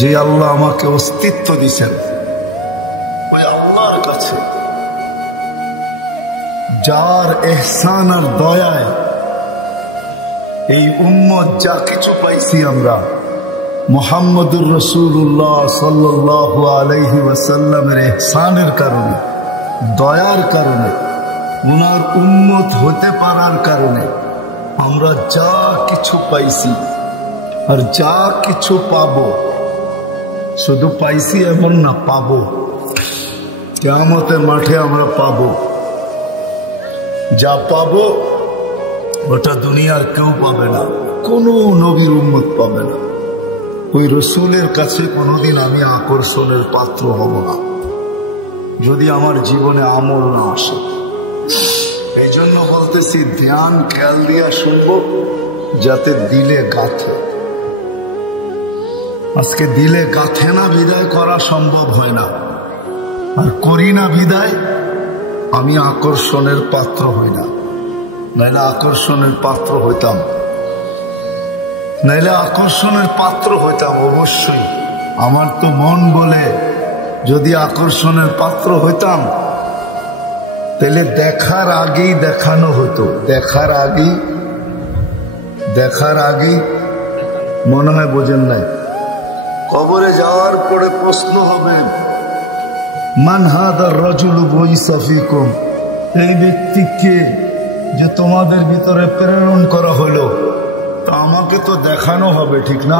যে আল্লাহ আমাকে অস্তিত্ব দিছেন, ওই আল্লাহর কাছে যার ইহসান আর দয়ায় এই উম্মত যা কিছু পাইছি আমরা মুহাম্মদুর রাসূলুল্লাহ সাল্লাল্লাহু আলাইহি ওয়াসাল্লামের ইহসানের কারণে, দয়ার কারণে, উনার উম্মত হতে পারার কারণে আমরা যা কিছু পাইছি আর যা কিছু পাবো, শুধু পাইছি এমন না, পাবো। কিয়ামতের মাঠে আমরা পাবো। যা পাবো ওটা দুনিয়ার কেউ পাবে না, কোনো নবীর উম্মত পাবে না। ওই রসুলের কাছে কোনোদিন আমি আকর্ষণের পাত্র হব না যদি আমার জীবনে আমল না আসে। এই জন্য বলতেছি, ধ্যান খেয়াল দিয়া শুনবো যাতে দিলে গাঁথে। আজকে দিলে গাঁথে না বিদায় করা সম্ভব হয় না, আর করি না বিদায় আমি আকর্ষণের পাত্র হই না। নাইলে আকর্ষণের পাত্র হইতাম, নাইলে আকর্ষণের পাত্র হইতাম অবশ্যই। আমার তো মন বলে যদি আকর্ষণের পাত্র হইতাম তাহলে দেখার আগেই দেখানো হতো। দেখার আগেই মনে হয় বোঝেন নাই। কবরে যাওয়ার পরে প্রশ্ন হবে, মান হাদার রাজুলু বুইসা ফিকুম, এই ব্যক্তিকে যে তোমাদের ভিতরে প্রেরণ করা হলো, তা আমাকে তো দেখানো হবে, ঠিক না?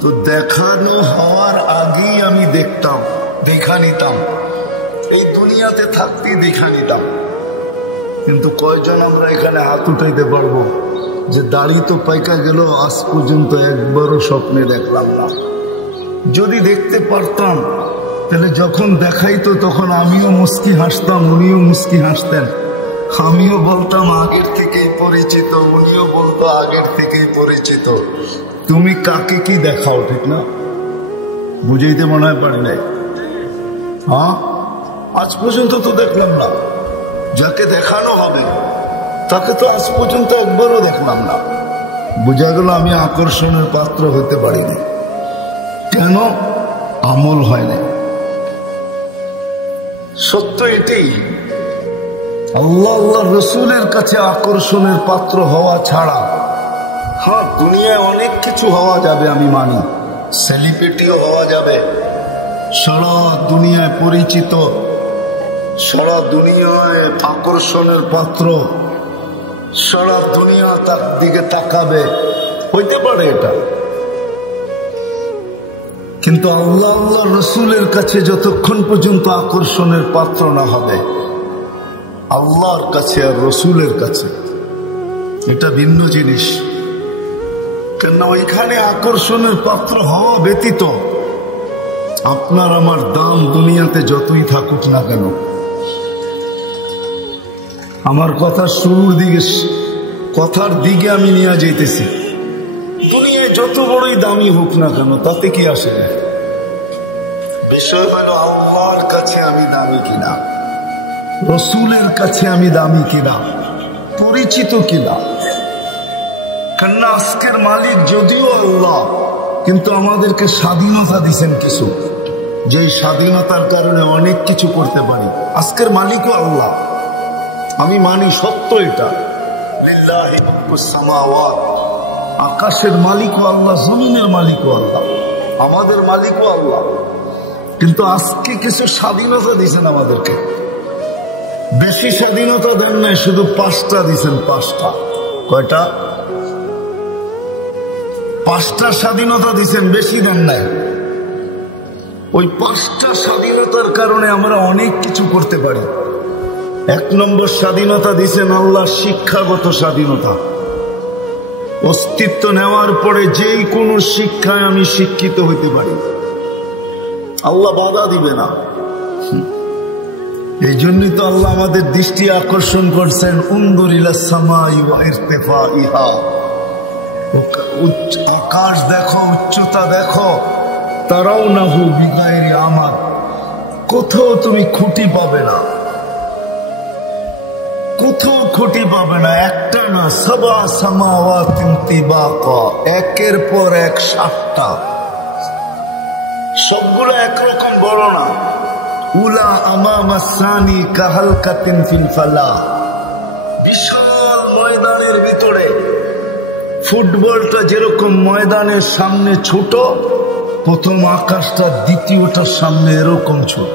তো দেখানো হওয়ার আগেই আমি দেখতাম, দেখা নিতাম, এই দুনিয়াতে থাকতেই দেখা নিতাম। কিন্তু কয়জন আমরা এখানে হাত উঠাইতে পারবো যে দাড়ি তো পাইকা গেল, আজ পর্যন্ত একবারও স্বপ্নে দেখলাম না। যদি দেখতে পারতাম তাহলে যখন দেখাইতো তখন আমিও মুস্কি হাসতাম, উনিও মুস্কি হাসতেন। আমিও বলতাম আগের থেকেই পরিচিত, উনিও বলতো আগের থেকেই পরিচিত। তুমি কাকে কি দেখাও, ঠিক না? বুঝাইতে মনে হয় পারি নাই। হ্যাঁ, আজ পর্যন্ত তো দেখলাম না। যাকে দেখানো হবে তাকে তো আজ পর্যন্ত একবারও দেখলাম না। বোঝা গেল আমি আকর্ষণের পাত্র হতে পারিনি। কেন? আমল হয় না। সত্য এটাই, আল্লাহ আল্লাহ রসুলের কাছে আকর্ষণের পাত্র হওয়া ছাড়া, হ্যাঁ দুনিয়ায় অনেক কিছু হওয়া যাবে, আমি মানি। সেলিব্রিটিও হওয়া যাবে, সারা দুনিয়ায় পরিচিত, সারা দুনিয়ায় আকর্ষণের পাত্র, সারা দুনিয়া তার দিকে তাকাবে, হইতে পারে এটা। কিন্তু আল্লাহ আল্লাহ রসুলের কাছে যতক্ষণ পর্যন্ত আকর্ষণের পাত্র না হবে, আল্লাহর কাছে আর রসুলের কাছে, এটা ভিন্ন জিনিস। কেন? ওইখানে আকর্ষণের পাত্র হওয়া ব্যতীত আপনার আমার দাম দুনিয়াতে যতই থাকুক না কেন, আমার কথার শুরুর দিকে, কথার দিকে আমি নিয়ে যাইতেছি, দুনিয়ায় যত বড়ই দামি হোক না কেন তাতে কি আসে না। বিষয় হল আল্লাহর কাছে আমি দামি কিনা, রসুলের কাছে আমি দামি কিনা, পরিচিত কিনা। কেননা আজকের মালিক যদিও আল্লাহ, কিন্তু আমাদেরকে স্বাধীনতা দিচ্ছেন কিছু, যে স্বাধীনতার কারণে অনেক কিছু করতে পারি। আজকের মালিকও আল্লাহ, আমি মানি, সত্য এটা। আকাশের মালিকও আল্লাহ, জমিনের মালিকও আল্লাহ, আমাদের মালিকও আল্লাহ। কিন্তু আজকে কিছু স্বাধীনতা দিচ্ছেন আমাদেরকে, বেশি স্বাধীনতা দেন নাই, শুধু 5টা দিচ্ছেন। 5টা, কয়টা? 5টা স্বাধীনতা দিচ্ছেন, বেশি দেন নাই। ওই 5টা স্বাধীনতার কারণে আমরা অনেক কিছু করতে পারি। 1 নম্বর স্বাধীনতা দিচ্ছেন আল্লাহ, শিক্ষাগত স্বাধীনতা। অস্তিত্ব নেওয়ার পরে যেই কোনো শিক্ষায় আমি শিক্ষিত হইতে পারি, আল্লাহ বাধা দিবে না। এই জন্যই তো আল্লাহ আমাদের দৃষ্টি আকর্ষণ করছেন, উনজুর ইলাস সামাই ওয়া ইরতিফাইহা, আকাশ দেখো, উচ্চতা দেখো। তারাউনাহু বিগাইরি আমাদ, কোথাও তুমি খুঁটি পাবে না, কোথাও খুঁটি পাবে না। একটা না, সাবা সামাওয়াতিন তিবাকা, একের পর এক 7টা। সবগুলো একরকম বড় না। উলা আমামা সানি কাহালকাতিন ফিল ফালা, বিশাল ময়দানের ভিতরে ফুটবলটা যেরকম ময়দানের সামনে ছোট, প্রথম আকাশটা দ্বিতীয়টার সামনে এরকম ছোট,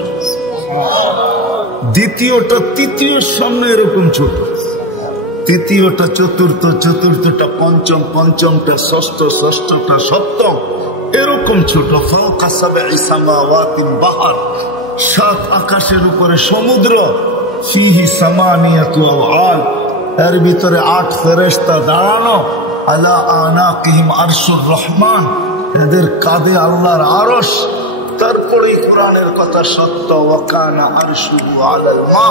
দ্বিতীয়টা তৃতীয়র সামনে এরকম ছোট, তৃতীয়টা চতুর্থ, চতুর্থটা পঞ্চম, পঞ্চমটা ষষ্ঠ, ষষ্ঠটা সপ্তম, এরকম ছোট। ফাওকা সাবঈ সামাওয়াতিন বাহার, 7 আকাশের উপরে সমুদ্র। ফিহি সামানিয়াতু আওয়াল, এর ভিতরে 8 ফেরেশতা দাঁড়ানো। আলা আনাকিহিম আরশুর রহমান, এদের কাঁধে আল্লাহর আরশ। তারপরে কোরআনের কথা সত্য, ওয়াকানা আরশুহু আলাল মা,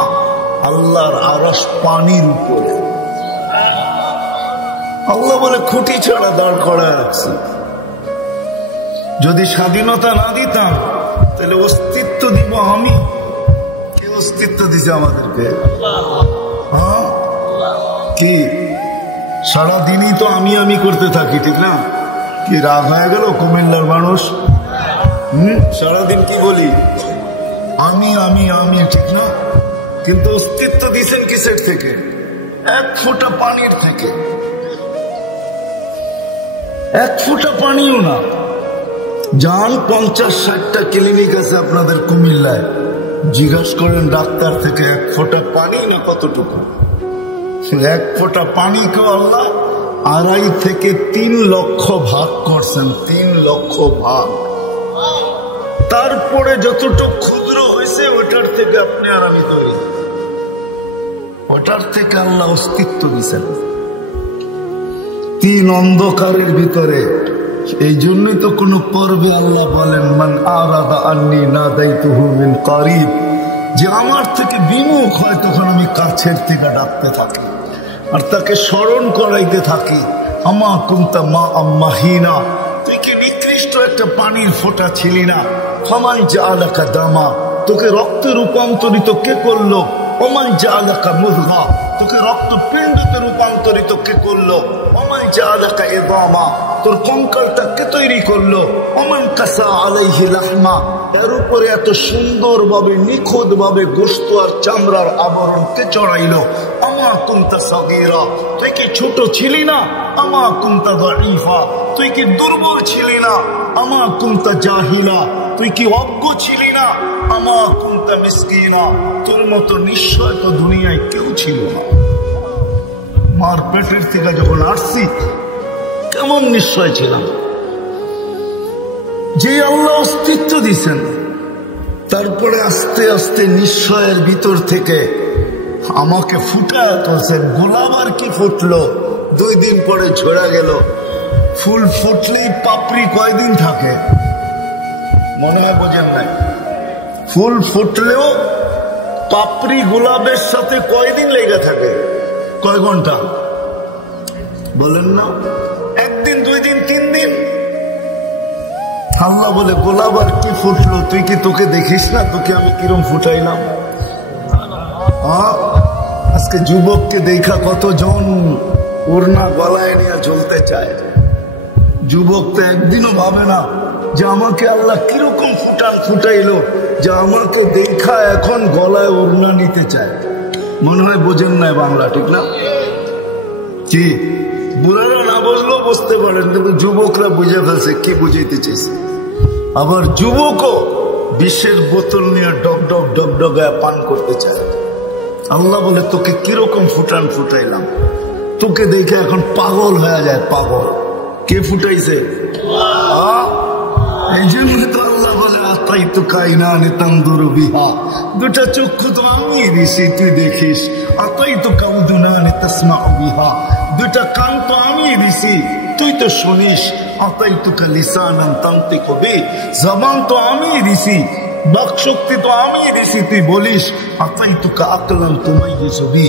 আল্লাহর আরশ পানির উপরে। আল্লাহ বলে খুঁটি ছাড়া দাঁড় করায় রাখছে। যদি স্বাধীনতা না দিতাম তাহলে অস্তিত্ব দিব আমি। কে অস্তিত্ব দিছে আমাদেরকে? কি সারাদিনই তো আমি আমি করতে থাকি, ঠিক না? কি রাগ হয়ে গেল কুমিল্লার মানুষ? সারাদিন কি বলি? আমি আমি আমি, ঠিক না? কিন্তু অস্তিত্ব দিয়েছেন কিসের থেকে? 1 ফোঁটা পানির থেকে। 1 ফোঁটা পানিও না। যান 50-60টা ক্লিনিক আছে আপনাদের কুমিল্লায়, জিজ্ঞাসা করেন ডাক্তার থেকে 1 ফোঁটা পানি না কতটুকু? 1 ফোঁটা পানিকেও আল্লাহ 2.5 থেকে 3 লক্ষ ভাগ করছেন, 3 লক্ষ ভাগ। তারপরে যতটুকু ক্ষুদ্র হয়েছে ওটার থেকে আপনি আর আমি তৈরি, ওটার থেকে আল্লাহ অস্তিত্ব দিচ্ছেন 3 অন্ধকারের ভিতরে। এই জন্যই তো কোন পর্বে আল্লাহ বলেন মান আরাদা আন্নি নাদাইতুহু মিন কারিব, যে আমার থেকে বিমুখ হয় তখন আমি কাছের থেকে ডাকতে থাকি আর তাকে স্মরণ করাইতে থাকি। আমা কুনতা মা আম্মাহিনা, তুই কি নিকৃষ্ট একটা পানির ফোঁটা ছিলি না? ফামান জাআলাকা দামা, তোকে রক্তে রূপান্তরিত কে করলো? ওমান জাআলাকা মুদগা, তোকে রক্তপিণ্ডতে রূপান্তরিত কে করলো? ওমান জাআলাকা ইযামা, তোর কঙ্কালটা কে তৈরি করলো? ওমান কাসা আলাইহি লাহমা, এর উপরে এত সুন্দর ভাবে নিখুঁত ভাবে গোশত আর চামড়ার আবরণ কে চড়াইলো? আমা কুনতা সাগীরা, তুই কি ছোট ছিলি না? আমা কুনতা দাঈফা, তুই কি দুর্বল ছিলি না? আমা কুনতা জাহিলা, তুই কি অজ্ঞ ছিলি না? আমা কুনতা মিসকিনা, তোর মতো নিশ্চয় তো দুনিয়ায় কেউ ছিল না। মার পেটের থেকে যখন আসছি কেমন নিশ্চয় ছিলাম। যে আল্লাহ অস্তিত্ব দিছেন, তারপরে আস্তে আস্তে নিশ্চয়ের ভিতর থেকে আমাকে ফুটায় তুলছেন। গোলাপ আর কি ফুটলো, 2 দিন পরে ঝরা গেল। ফুল ফুটলেই পাপড়ি কয়দিন থাকে মনে হয় বোঝেন নাই? ফুল ফুটলেও পাপড়ি গোলাপের সাথে কয়দিন লেগে থাকে? কয় ঘন্টা বলেন না? 1 দিন, 2 দিন, 3 দিন। আল্লাহ বলে গোলাপ আর কি ফুটলো, তুই কি তোকে দেখিস না? তোকে আমি কিরম ফুটাইলাম। আজকে যুবককে দেখা কতজন ওড়না গলায় নিয়ে চলতে চায়। যুবক তো একদিনও ভাবে না যে আমাকে আল্লাহ কিরকম ফুটাইলো, যে আমাকে দেখা এখন গলায় ওড়না নিতে চায়। মনে হয় বোঝেন নাই বাংলা, ঠিক না? কি বুড়ারা না বুঝলেও বুঝতে পারেন, কিন্তু যুবকরা বুঝে ফেলছে কি বুঝাইতে চাইছে। আবার যুবকও বিষের বোতল নিয়ে ডগডগ ডগডগায় পান করতে চায়। আল্লাহ বলে তোকে কিরকম ফুটাইলাম, তোকে দেখে এখন পাগল হয়ে যায়। পাগল কে ফুটাইছে? এই জন্য তো আল্লাহ বলে আতাইতুকা ইনানি তানদুরু বিহা, 2টা চক্ষু তো আমি দিছি তুই দেখিস। আতাইতুকা উযুনানি তাসমাউ বিহা, 2টা কান তো আমি দিছি তুই তো শুনিস। আতাইতুকা লিসানান তানতিকু বি, জবান তো আমি দিছি, বাকশক্তি তো আমি দিছি তুই বলিস। আতাইতুকা আকলান তুমাইয়িজু বি,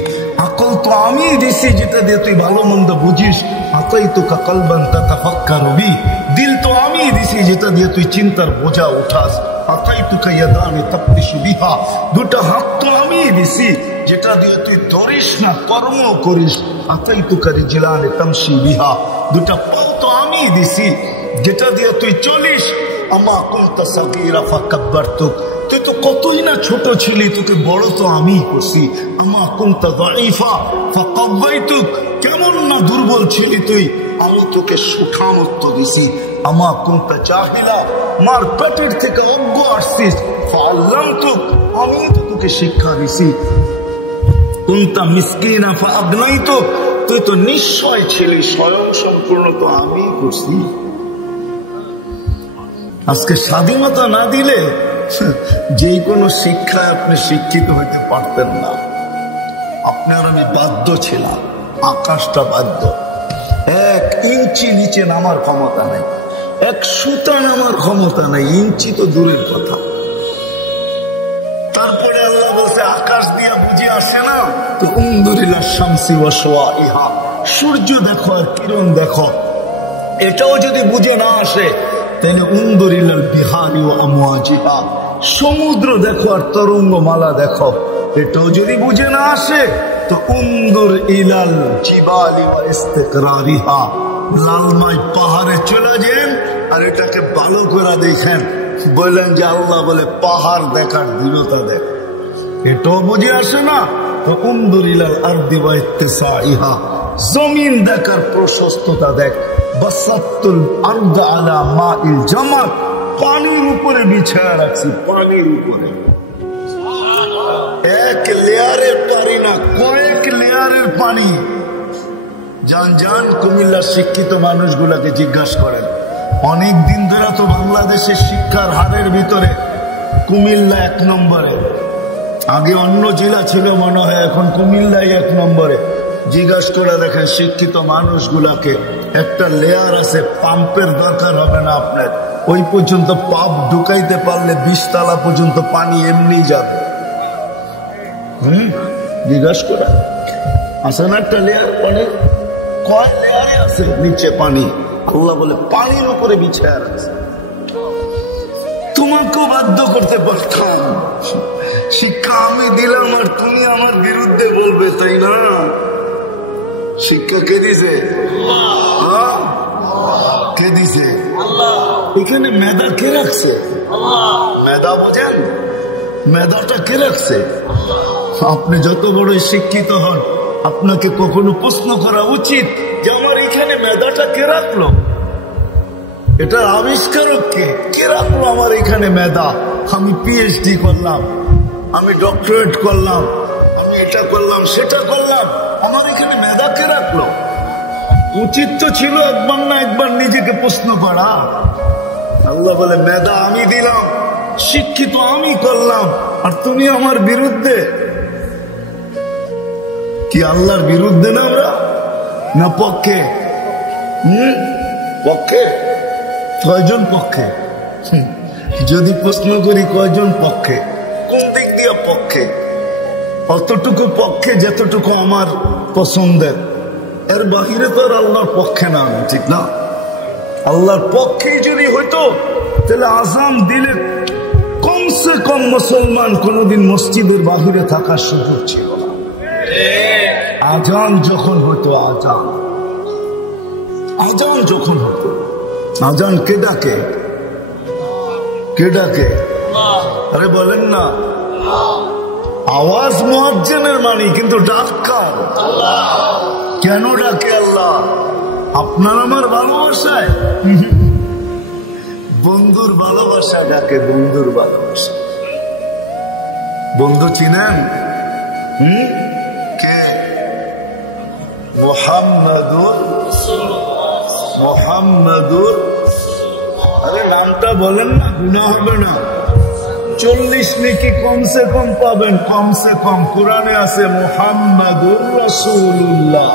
আকল তো আমি দিছি যেটা দিয়ে তুই ভালো মন্দ বুঝিস। আতাইতুকা কলবান তাতাফাক্কারু বি, দিল তো আমি দিছি যেটা দিয়ে তুই চিন্তার বোঝা উঠাস। আতাইতুকা ইয়াদানি তাবতিশু বিহা, 2টা হাত তো আমি দিছি যেটা দিয়ে তুই ধরিস না, কর্ম করিস। আতাইতুকা রিজলানি তামশি বিহা, 2টা পা তো আমি দিছি যেটা দিয়ে তুই চলিস। আমা কুনতা সাগীরা ফাকাব্বারতুক, তুই তো কতই না ছোট ছিলি, তোকে বড় তো আমিই করছি। আমা কুনতা দাঈফা ফাকাওয়াইতুক, কেমন না দুর্বল ছিলি তুই, আমি তোকে সুঠামত্ব দিছি। আমা কুনতা জাহিলা, মার পেটের থেকে অজ্ঞ আসছিস, ফাআল্লামতুক, আমি তো তোকে শিক্ষা দিছি। কুনতা মিসকিনা ফাআগনাইতুক, তুই তো নিশ্চয় ছিলি, স্বয়ং সম্পূর্ণ তো আমিই করছি। আজকে স্বাধীনতা না দিলে যে কোনো শিক্ষায় আপনি শিক্ষিত হইতে পারতেন না। আপনার আমি বাধ্য ছিলাম, আকাশটা বাধ্য। 1 ইঞ্চি নিচে নামার ক্ষমতা নেই, 1 সুতা নামার ক্ষমতা নেই, ইঞ্চি তো দূরের কথা। তারপরে আল্লাহ বলছে আকাশ দিয়া বুঝে আসে না, তো উনদুরিলা শামসি ওয়া শাওয়াইহা, সূর্য দেখো আর কিরণ দেখো, এটাও যদি বুঝে না আসে তাহলে উনদুরিলাল বিহারি ওয়া আমওয়াজিহা, সমুদ্র দেখো আর তরঙ্গমালা দেখো, এটাও যদি বুঝে না আসে তো উনদুর ইলাল জিবালি ওয়া ইস্তিকরারিহা, লালমাই পাহাড়ে চলে যান আর এটাকে ভালো করে দেখেন, বললেন যে আল্লাহ বলে পাহাড় দেখার দৃঢ়তা দেখ, এটাও বুঝে আসে না তো উনদুর ইলাল আরদি ওয়া ইত্তিসাইহা, জমিন দেখার প্রশস্ততা দেখ। বাসাতুল আরদ আলা মাইল জামাত, পানির উপরে বিছায়া রাখছি, পানির উপরে। 1 লেয়ারের পানি না, কয়েক লেয়ারের পানি। যান কুমিল্লার শিক্ষিত মানুষগুলাকে জিজ্ঞাসা করেন, অনেক দিন ধরে তো বাংলাদেশের শিক্ষার হারের ভিতরে কুমিল্লা 1 নম্বরে। আগে অন্য জেলা ছিল মনে হয়, এখন কুমিল্লাই 1 নম্বরে। জিজ্ঞাসা করে দেখেন শিক্ষিত মানুষগুলাকে, একটা লেয়ার আছে, পাম্পের দরকার হবে না আপনার, ওই পর্যন্ত পাম্প ঢুকাইতে পারলে 20 তলা পর্যন্ত পানি এমনি যাবে। জিজ্ঞাসা করে আছে না একটা লেয়ার পানি, কয় লেয়ারে আছে নিচে পানি, আল্লাহ বলে পানির উপরে বিছায়া রাখছে। তোমাকেও বাধ্য করতে পারতাম, শিক্ষা আমি দিলাম আর তুমি আমার বিরুদ্ধে বলবে, তাই না? শিক্ষা কে দিছে? কে দিছে? এখানে মেধা কে রাখছে? মেধা বুঝেন, মেধাটা কে রাখছে? আপনি যত বড় শিক্ষিত হন, আপনাকে কখনো প্রশ্ন করা উচিত যে আমার এখানে মেধাটা কে রাখলো, এটার আবিষ্কারক কে রাখলো আমার এখানে মেধা। আমি পিএইচডি করলাম, আমি ডক্টরেট করলাম, আমি এটা করলাম সেটা করলাম, আমার এখানে মেধা কে রাখলো? উচিত তো ছিল একবার না একবার নিজেকে প্রশ্ন করা। আল্লাহ বলে মেধা আমি দিলাম, শিক্ষিত আমি করলাম, আর তুমি আমার বিরুদ্ধে। কি আল্লাহর বিরুদ্ধে না আমরা, না পক্ষে? পক্ষে? কয়জন পক্ষে? যদি প্রশ্ন করি কয়জন পক্ষে, কোন দিক দিয়ে পক্ষে? অতটুকু পক্ষে যতটুকু আমার পছন্দের, এর বাহিরে তো আর আল্লাহর পক্ষে না, ঠিক না? আল্লাহর পক্ষে যদি হইতো তাহলে আজান দিলে কমসে কম মুসলমান কোনদিন মসজিদের বাহিরে থাকার সুযোগ ছিল না। আজান যখন হতো, আজান যখন হতো, আজান কে ডাকে? কে ডাকে? আরে বলেন না, আওয়াজ মুয়াজ্জিনের মানি, কিন্তু ডাক কার? কেন ডাকে আল্লাহ? আপনার আমার ভালোবাসায়, বন্ধুর ভালোবাসা ডাকে, বন্ধুর ভালোবাসা। বন্ধু চিনেন? কে? মুহাম্মাদুর। আরে নামটা বলেন না, গুনাহ হবে না। 40 নেকি কমসে কম পাবেন, কমসে কম। কোরআনে আছে মুহাম্মাদুর রাসূলুল্লাহ।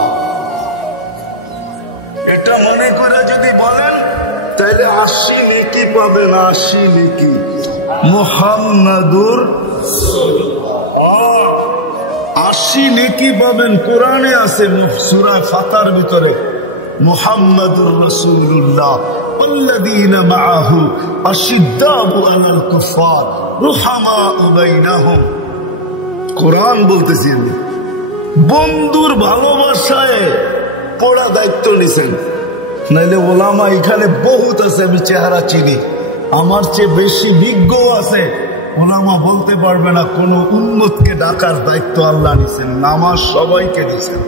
এটা মনে করে যদি বলেন তাহলে 80 নেকি পাবেন, 80 নেকি। মুহাম্মাদুর 80 নেকি পাবেন, কোরআনে আছে সূরা ফাতার ভিতরে। মুহাম্মাদুর রাসূলুল্লাহ والذين معه أشداء على الكفار رحماء بينهم। কোরআন বলতেছি আমি, বন্ধুর ভালোবাসায় পড়া দায়িত্ব নিছেন। নাইলে ওলামা এখানে বহুত আছে, আমি চেহারা চিনি, আমার চেয়ে বেশি বিজ্ঞ আছে, ওলামা বলতে পারবে না কোন উম্মতকে ডাকার দায়িত্ব আল্লাহ নিছেন। নামাজ সবাইকে দিছেন।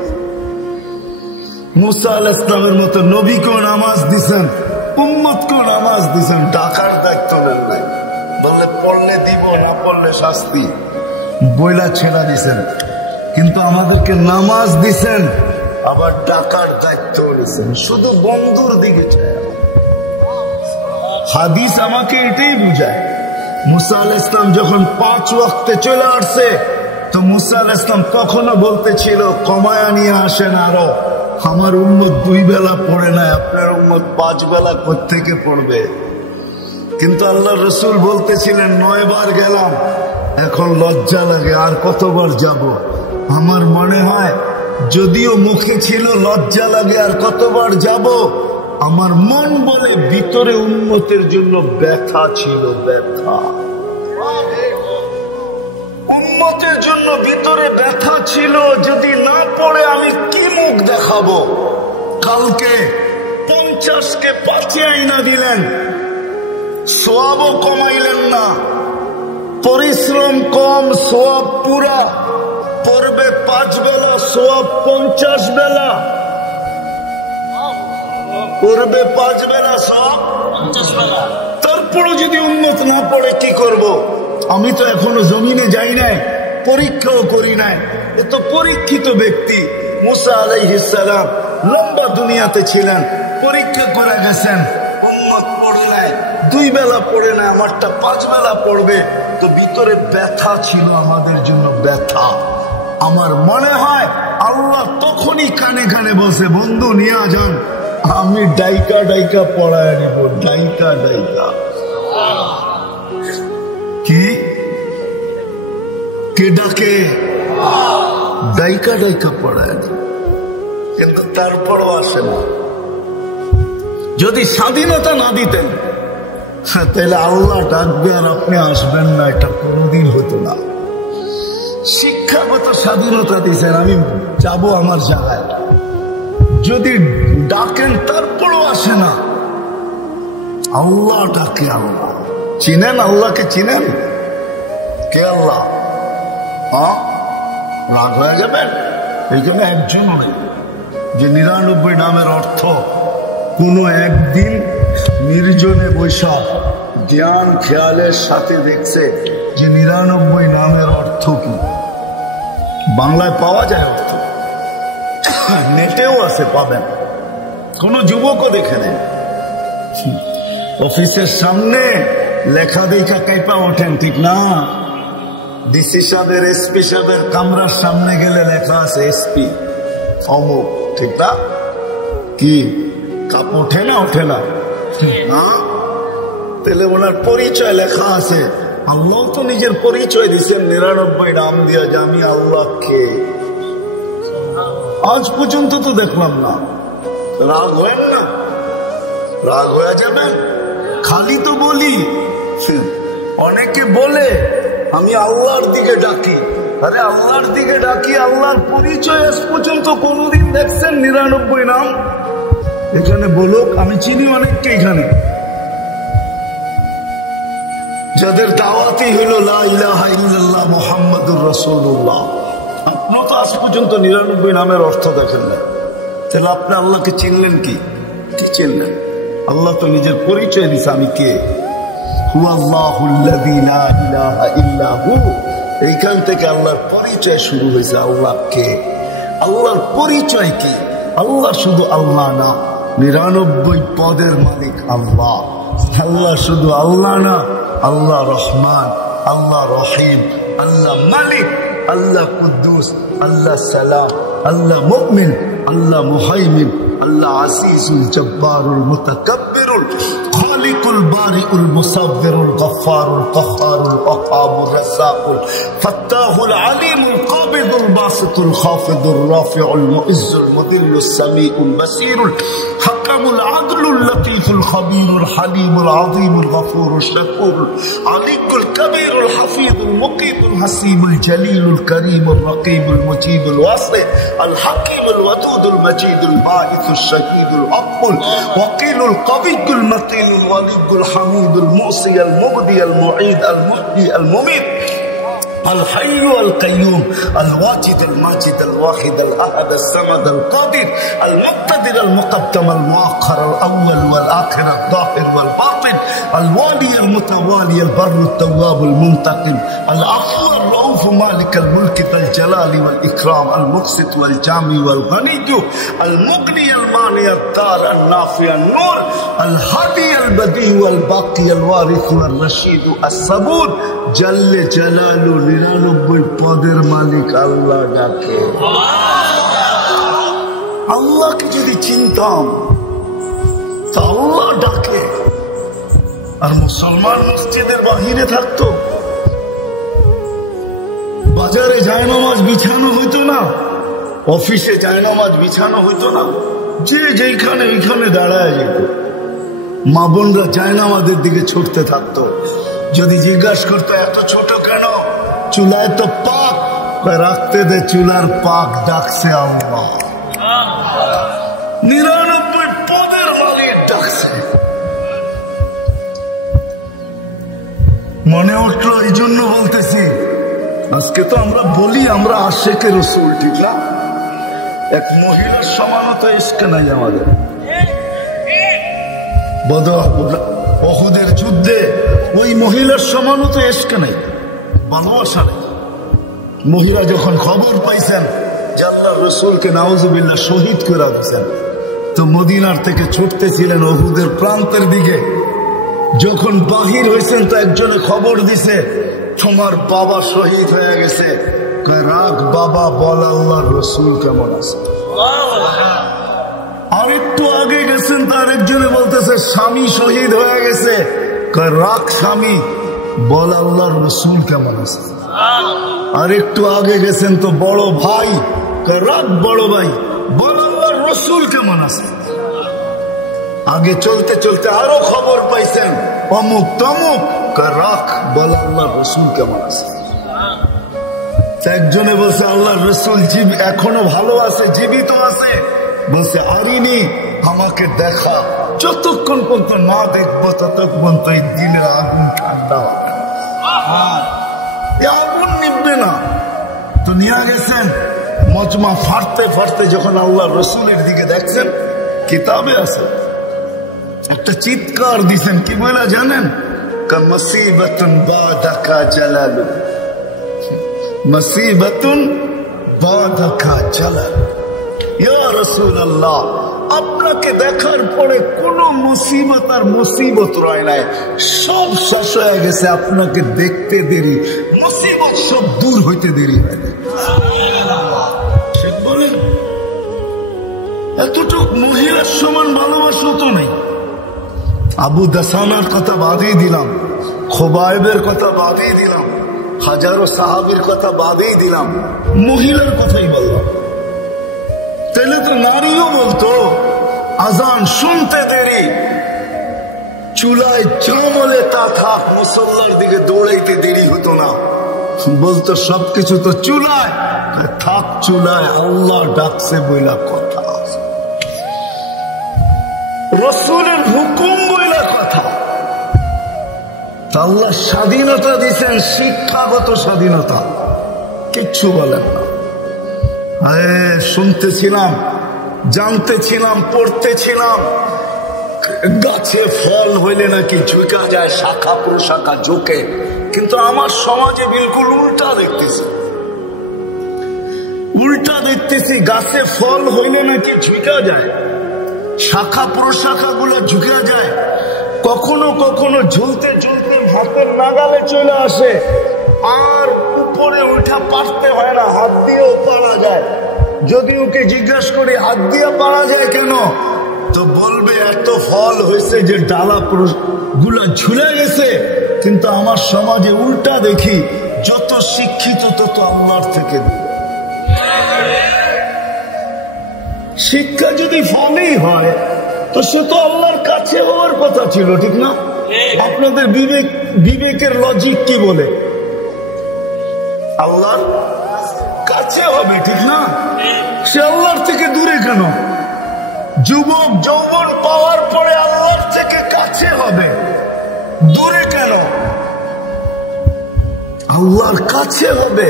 মুসা আলাইহিস সালামের মতো নবীকেও নামাজ দিছেন, উম্মতকেও নামাজ দিছেন, ডাকার দায়িত্ব নেন নাই। বললে পড়লে দিব, না পড়লে শাস্তি, বইলা ছেড়া দিছেন। কিন্তু আমাদেরকে নামাজ দিছেন, আবার ডাকার দায়িত্ব নিছেন। শুধু বন্ধুর দিকে চায়। হাদিস আমাকে এটাই বুঝায়। মুসা আলাইহিস সালাম যখন 5 ওয়াক্তে চলে আসছে, তো মুসা আলাইহিস সালাম কখনো বলতেছিল কমায়া নিয়ে আসেন আরো, আমার উম্মত 2 বেলা পড়ে না, আপনার উম্মত 5 বেলা কোত্থেকে পড়বে। কিন্তু আল্লাহ রসুল বলতেছিলেন 9 বার গেলাম, এখন লজ্জা লাগে, আর কতবার যাব। আমার মনে হয় যদিও মুখে ছিল লজ্জা লাগে আর কতবার যাব, আমার মন বলে ভিতরে উম্মতের জন্য ব্যথা ছিল, ব্যথা। উম্মতের জন্য ভিতরে ব্যথা ছিল। যদি না পড়ে আমি কি মুখ দেখাবো। কালকে 50কে 5 আইনা দিলেন, সওয়াবও কমাইলেন না, পরিশ্রম কম, সওয়াব পুরা। পড়বে 5 বেলা, সওয়াব 50 বেলা। পড়বে 5 বেলা, সওয়াব 50 বেলা। তারপরও যদি উম্মত না পড়ে কি করব। আমি তো এখনো জমিনে যাই নাই, পরীক্ষাও করি নাই। এ তো পরীক্ষিত ব্যক্তি। মুসা আলাইহিস সালাম লম্বা দুনিয়াতে ছিলেন, পরীক্ষা করে গেছেন, উম্মত পড়ে নাই, 2 বেলা পড়ে না, আমারটা 5 বেলা পড়বে। তো ভিতরে ব্যথা ছিল আমাদের জন্য, ব্যথা। আমার মনে হয় আল্লাহ তখনই কানে কানে বসে, বন্ধু নিয়ে যান, আমি ডাইকা ডাইকা পড়ায় নিব, ডাইকা ডাইকা। কি কে ডাকে? ডাইকা ডাইকা পড়ায় নিব। কিন্তু তারপরও আসে না। যদি স্বাধীনতা না দিতেন তাহলে আল্লাহ ডাকবে আর আপনি আসবেন না, এটা কোনোদিন হতো না। শিক্ষাগত স্বাধীনতা দিয়েছেন, আমি যাব আমার জায়গায়। যদি ডাকেন তারপরও আসে না, আল্লাহ ডাকে। আল্লাহ চিনেন? আল্লাহকে চিনেন? কে আল্লাহ? রাগ হয়ে যাবেন? এইখানে একজন নেই যে 99 নামের অর্থ কোনো একদিন নির্জনে বৈশাখ জ্ঞান খেয়ালের সাথে দেখছে যে 99 নামের অর্থ কি। বাংলায় পাওয়া যায় অর্থ, নেটেও আছে, পাবেন। কোন যুবকও দেখে নেন। অফিসের সামনে লেখা দেখা কাইপা ওঠেন, ঠিক না? ডিসি সাহেবের, এসপি সাহেবের কামরার সামনে গেলে লেখা আছে এসপি অমুক, ঠিক না? কি কাপ ওঠে না? ওঠে না। তাহলে ওনার পরিচয় লেখা আছে। আল্লাহ তো নিজের পরিচয় দিচ্ছেন 99 নাম দিয়া, যে আমি আল্লাহকে। আজ পর্যন্ত তো দেখলাম না। রাগ হয় না? রাগ হয়ে যাবে। খালি তো বলি, অনেকে বলে আমি আল্লাহর দিকে ডাকি। আরে আল্লাহর দিকে ডাকি, আল্লাহর পরিচয় আজ পর্যন্ত কোনদিন দেখছেন 99 নাম? এখানে বলুক, আমি চিনি অনেককে এখানে, যাদের দাওয়াতই হলো লা ইলাহা ইল্লাল্লাহ মুহাম্মাদুর রাসূলুল্লাহ। আপনি তো আজ পর্যন্ত 99 নামের অর্থ দেখেন না। তাহলে আপনি আল্লাহকে চিনলেন কি? কি চিনলেন? আল্লাহ তো নিজের পরিচয় দিছে, আমি কে। হুয়াল্লাহুল্লাযী লা ইলাহা ইল্লা হু। এইখান থেকে আল্লাহর পরিচয় শুরু হয়েছে। আল্লাহ কে? আল্লাহর পরিচয় কি? আল্লাহ শুধু আল্লাহ না, 99 পদের মালিক আল্লাহ। আল্লাহ শুধু আল্লাহ না, আল্লাহ রহমান, আল্লাহ রহিম, আল্লাহ মালিক, আল্লাহ কুদ্দুস, আল্লাহ সালাম, আল্লাহ মুমিন, আল্লাহ মুহাইমিন, আল্লাহ আসিসুল জব্বারুল মুতাকাব্বিরুল খালিকুল বারিউল মুসাব্বিরুল গফফারুল কহ্হারুল ওয়াহাবুর রাজ্জাকুল ফাত্তাহুল আলিমুল কাবিদুল বাসিতুল খাফিদুর রাফিউল মুইজ্জুল মুদিল্লুস সামিউল বাসিরুল হাকামুল আদলুল লতীফুল খবীরুল হালিমুল আযীমুল গফুরুশ শাকুরুল আলিকুল কবীরুল হাফিজুল মুকিতুল হাসিবুল জলিলুল করিমুল রকিবুল মুজিবুল ওয়াসি আল হাকিমুল الودود المجيد الباعث الشهيد الحق الوكيل القوي المتين الولي الحميد الموصي المبدي المعيد المحيي المميت الحي القيوم الواجد الماجد الواحد الأحد الصمد القادر المقتدر المقدم المؤخر الأول والآخر الظاهر والباطن الوالي المتوالي البر التواب المنتقم العفو الرؤوف مالك الملك ذا الجلال والإكرام المقسط والجامع والغني المغني المانع الدار النافع النور الهادي البديع والباقي الوارث والرشيد الصبور جل جلاله 99 পদের মালিক আল্লাহ ডাকে। আল্লাহকে যদি চিনতাম তা আল্লাহ ডাকে, আর মুসলমান মসজিদের বাহিরে থাকতো, বাজারে জায়নামাজ বিছানো হইতো না, অফিসে জায়নামাজ বিছানো হইতো না, যে যেখানে ওইখানে দাঁড়ায় যেত। মা বোনরা জায়নামাজের দিকে ছুটতে থাকতো। যদি জিজ্ঞাসা করতো এত ছোট কেন, চুলায় তো পাক, রাখতে দে চুলার পাক, ডাকছে আল্লাহ। 99 পদের মালিক ডাকছে। মনে উঠলো, এই জন্য বলতেছি, আজকে তো আমরা বলি আমরা আশেকে রসুল, ঠিক না? এক মহিলার সমানতা ইশকে নাই আমাদের। উহুদের যুদ্ধে ওই মহিলার সমানতা ইশকে নাই, ভালোবাসা নেই। মহিলা যখন খবর পাইছেন যে আল্লাহর রাসূলকে নাউজুবিল্লাহ শহীদ করে দিয়েছেন, তো মদিনার থেকে ছুটতেছিলেন উহুদের প্রান্তের দিকে। যখন বাহির হয়েছেন তো একজনে খবর দিছে, তোমার বাবা শহীদ হয়ে গেছে। রাগ বাবা, বল আল্লাহর রাসূল কেমন আছে। আর একটু আগে গেছেন তো আরেকজনে বলতেছে স্বামী শহীদ হয়ে গেছে। রাগ স্বামী, বল আল্লাহর রাসূল কেমন আছে। আর একটু আগে গেছেন তো বড় ভাই, রাগ বড় ভাই, বল আল্লাহর রাসূল কেমন আছে। আগে চলতে চলতে আরো খবর পাইছেন অমুক তমুক, রাগ বল আল্লাহর রাসূল কেমন আছে। একজনে বলছে আল্লাহর রাসূল এখনো ভালো আছে, জীবিত আছে। বলছে আরিনি, আমাকে দেখা। যতক্ষণ পর্যন্ত না দেখবো ততক্ষণ তো এই দিনের আগুন ঠান্ডা হবে, আগুন নিববে না। তো নিয়ে গেছেন মজমা ফাটতে ফাটতে, যখন আল্লাহ রসুলের দিকে দেখছেন, কিতাবে আছে একটা চিৎকার দিছেন, কি বলে জানেন? মুসিবাতুন বাদাকা জালালু, মুসিবাতুন বাদাকা জালালু। ইয়া রাসূলুল্লাহ, আপনাকে দেখার পরে কোন মুসিবত আর মুসিবত রয় নাই, সব শেষ হয়ে গেছে। আপনাকে দেখতে দেরি, মুসিবত সব দূর হইতে দেরি হয় না। বলেন এতটুক মহিলার সমান ভালোবাসা তো নেই। আবু দাসানার কথা বাদই দিলাম, খোবাইবের কথা বাদই দিলাম, হাজারো সাহাবীর কথা বাদই দিলাম, মহিলার কথাই বললাম। তাহলে তো নারীও বলতো আজান শুনতে দেরি, চুলায় জমলে তা থাক, মুসল্লার দিকে দৌড়াইতে দেরি হতো না। বলতো সবকিছু তো চুলায় থাক, চুলায় আল্লাহ ডাকছে বইলা কথা, রাসূলের হুকুম বইলা কথা। আল্লাহ স্বাধীনতা দিচ্ছেন, শিক্ষাগত স্বাধীনতা, কিচ্ছু বলেন না। শুনতেছিলাম, জানতেছিলাম, পড়তেছিলাম, গাছে ফল হইলে নাকি ঝুঁকা যায়, শাখা প্রশাখা ঝুঁকে। কিন্তু আমার সমাজে বিলকুল উল্টা দেখতেছি, উল্টা দেখতেছি। গাছে ফল হইলে নাকি ঝুঁকা যায়, শাখা প্রশাখা গুলো ঝুঁকা যায়। কখনো কখনো ঝুলতে ঝুলতে হাতের নাগালে চলে আসে, আর উপরে উঠা পারতে হয় না, হাত দিয়েও পারা যায়। যদি ওকে জিজ্ঞাসা করি হাত দিয়ে পারা যায় কেন, তো বলবে এত ফল হয়েছে যে ডালা গুলা ঝুলে গেছে। কিন্তু আমার সমাজে উল্টা দেখি, যত শিক্ষিত তত আল্লাহর থেকে দূরে। শিক্ষা যদি ফলই হয় তো সে তো আল্লাহর কাছে হওয়ার কথা ছিল, ঠিক না? আপনাদের বিবেকের লজিক কি বলে? আল্লাহর কাছে কাছে হবে, ঠিক না? সে আল্লাহর থেকে দূরে কেন? যুবক যৌবন পাওয়ার পরে আল্লাহর থেকে কাছে হবে, দূরে কেন? আল্লাহর কাছে হবে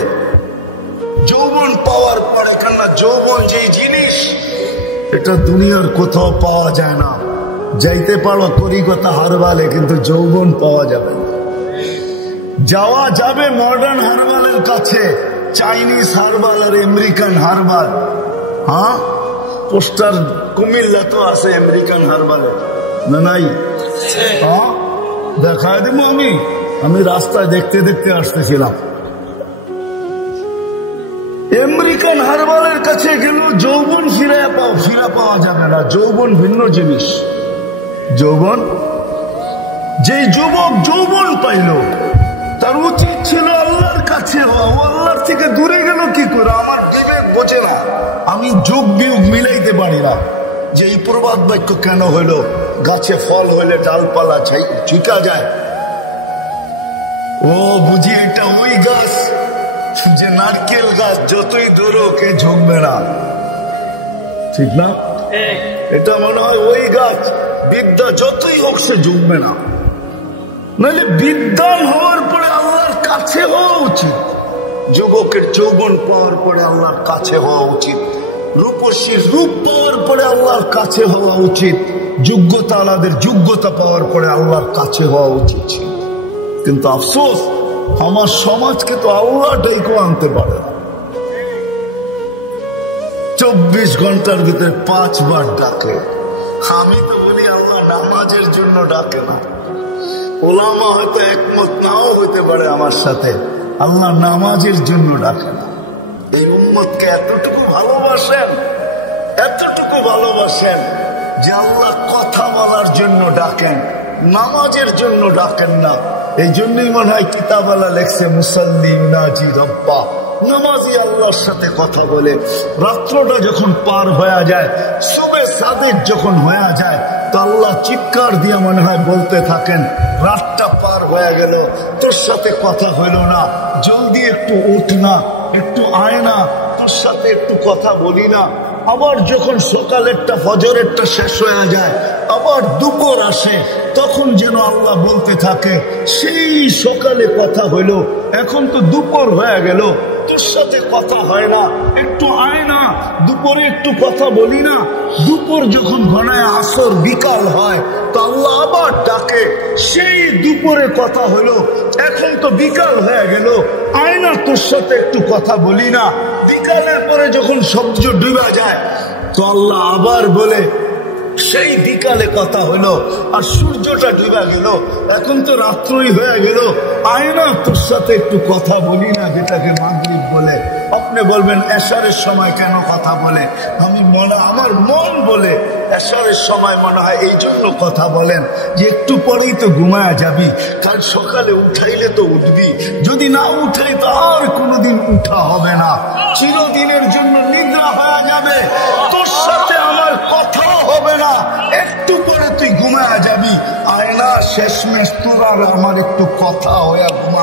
যৌবন পাওয়ার পরে। কেন? যৌবন যে জিনিস, এটা দুনিয়ার কোথাও পাওয়া যায় না। যাইতে পারো তরিকতা হারবালে, কিন্তু যৌবন পাওয়া যাবে না। যাওয়া যাবে মডার্ন হারবালের কাছে, চাইনিজ হারবাল আর আমেরিকান হারবাল। হ্যাঁ, পোস্টার কুমিল্লা তো আছে আমেরিকান হারবালে, না নাই? হ্যাঁ, দেখা দিব। আমি রাস্তায় দেখতে দেখতে আসতেছিলাম, আমেরিকান হারবালের কাছে গেল, যৌবন ফিরে পাওয়া যাবে না। যৌবন ভিন্ন জিনিস। যৌবন, যে যুবক যৌবন পাইল, তার উচিত ছিল আল্লাহর কাছে হওয়া। আল্লাহর থেকে দূরে গেল কি করে? আমার বিবেক বোঝে না, আমি যোগ বিয়োগ মিলাইতে পারি না যে এই প্রবাদ বাক্য কেন হইল, গাছে ফল হইলে ডালপালা ঝিকা যায়। ও বুঝি এটা ওই গাছ যে নারকেল গাছ, যতই ধরো কে ঝুঁকবে না, ঠিক না? এটা মনে হয় ওই গাছ, বিদ্যা যতই হোক সে ঝুঁকবে না। নাহলে বিদ্যান হওয়ার পরে আল্লাহর কাছে হওয়া উচিত। যুবকের যৌবন পাওয়ার পরে আল্লাহর কাছে হওয়া উচিত। রূপসীর রূপ পাওয়ার পরে আল্লাহর কাছে হওয়া উচিত। যোগ্যতা আলাদের যোগ্যতা পাওয়ার পরে আল্লাহর কাছে হওয়া উচিত। কিন্তু আফসোস, আমার সমাজকে তো আল্লাহ ডেকে আনতে পারে না। 24 ঘন্টার ভিতরে 5 বার ডাকে। আমি তো বলি আল্লাহ নামাজের জন্য ডাকে না। ওলামা হয়তো একমত নাও হইতে পারে আমার সাথে, আল্লাহ নামাজের জন্য ডাকে না। এই উম্মতকে এতটুকু ভালোবাসেন, এতটুকু ভালোবাসেন যে আল্লাহ কথা বলার জন্য ডাকেন, নামাজের জন্য ডাকেন না। এই জন্যই মনে হয় কিতাবালা লেখছে মুসাল্লি ইউনাজি রব্বা, নামাজি আল্লাহর সাথে কথা বলে। রাত্রটা যখন পার হয়ে যায়, সুবে সাদেক যখন হয়ে যায়, তো আল্লাহ চিৎকার দিয়ে মনে হয় বলতে থাকেন, রাতটা পার হয়ে গেল, তোর সাথে কথা হইল না, জলদি একটু উঠ না, একটু আয় না, তোর সাথে একটু কথা বলি না। আবার যখন সকালেরটা ফজরেরটা শেষ হয়ে যায়, আবার দুপুর আসে, তখন যেন আল্লাহ বলতে থাকে, সেই সকালে কথা হইল, এখন তো দুপুর হয়ে গেল, তোর সাথে কথা হয় না, একটু আয় না, দুপুরে একটু কথা বলি না। দুপুর যখন ঘনায় আসর বিকাল হয়, তো আল্লাহ আবার ডাকে, সেই দুপুরে কথা হলো, এখন তো বিকাল হয়ে গেল, আয় না, তোর সাথে একটু কথা বলি না। বিকালের পরে যখন সূর্য ডুবে যায়, তো আল্লাহ আবার বলে, সেই বিকালে কথা হলো, আর সূর্যটা ডুবে গেল, এখন তো রাত্রই হয়ে গেল, আয় না, তোর সাথে একটু কথা বলি না, যেটাকে মাগরিব বলে। আপনি বলবেন এশারের সময় কেন কথা বলে? আমার মন বলে এশারের সময় মনে হয় এই জন্য কথা বলেন যে একটু পরেই তো ঘুমায়া যাবি, কাল সকালে উঠাইলে তো উঠবি, যদি না উঠাই তো আর কোনোদিন উঠা হবে না, চিরদিনের জন্য নিদ্রা হয়ে যাবে, তোর সাথে আমার কথাও হবে না, একটু পরে তুই ঘুমায়া যাবি, আয় না, শেষমেশ তোর আর আমার একটু কথা হয়ে ঘুমা।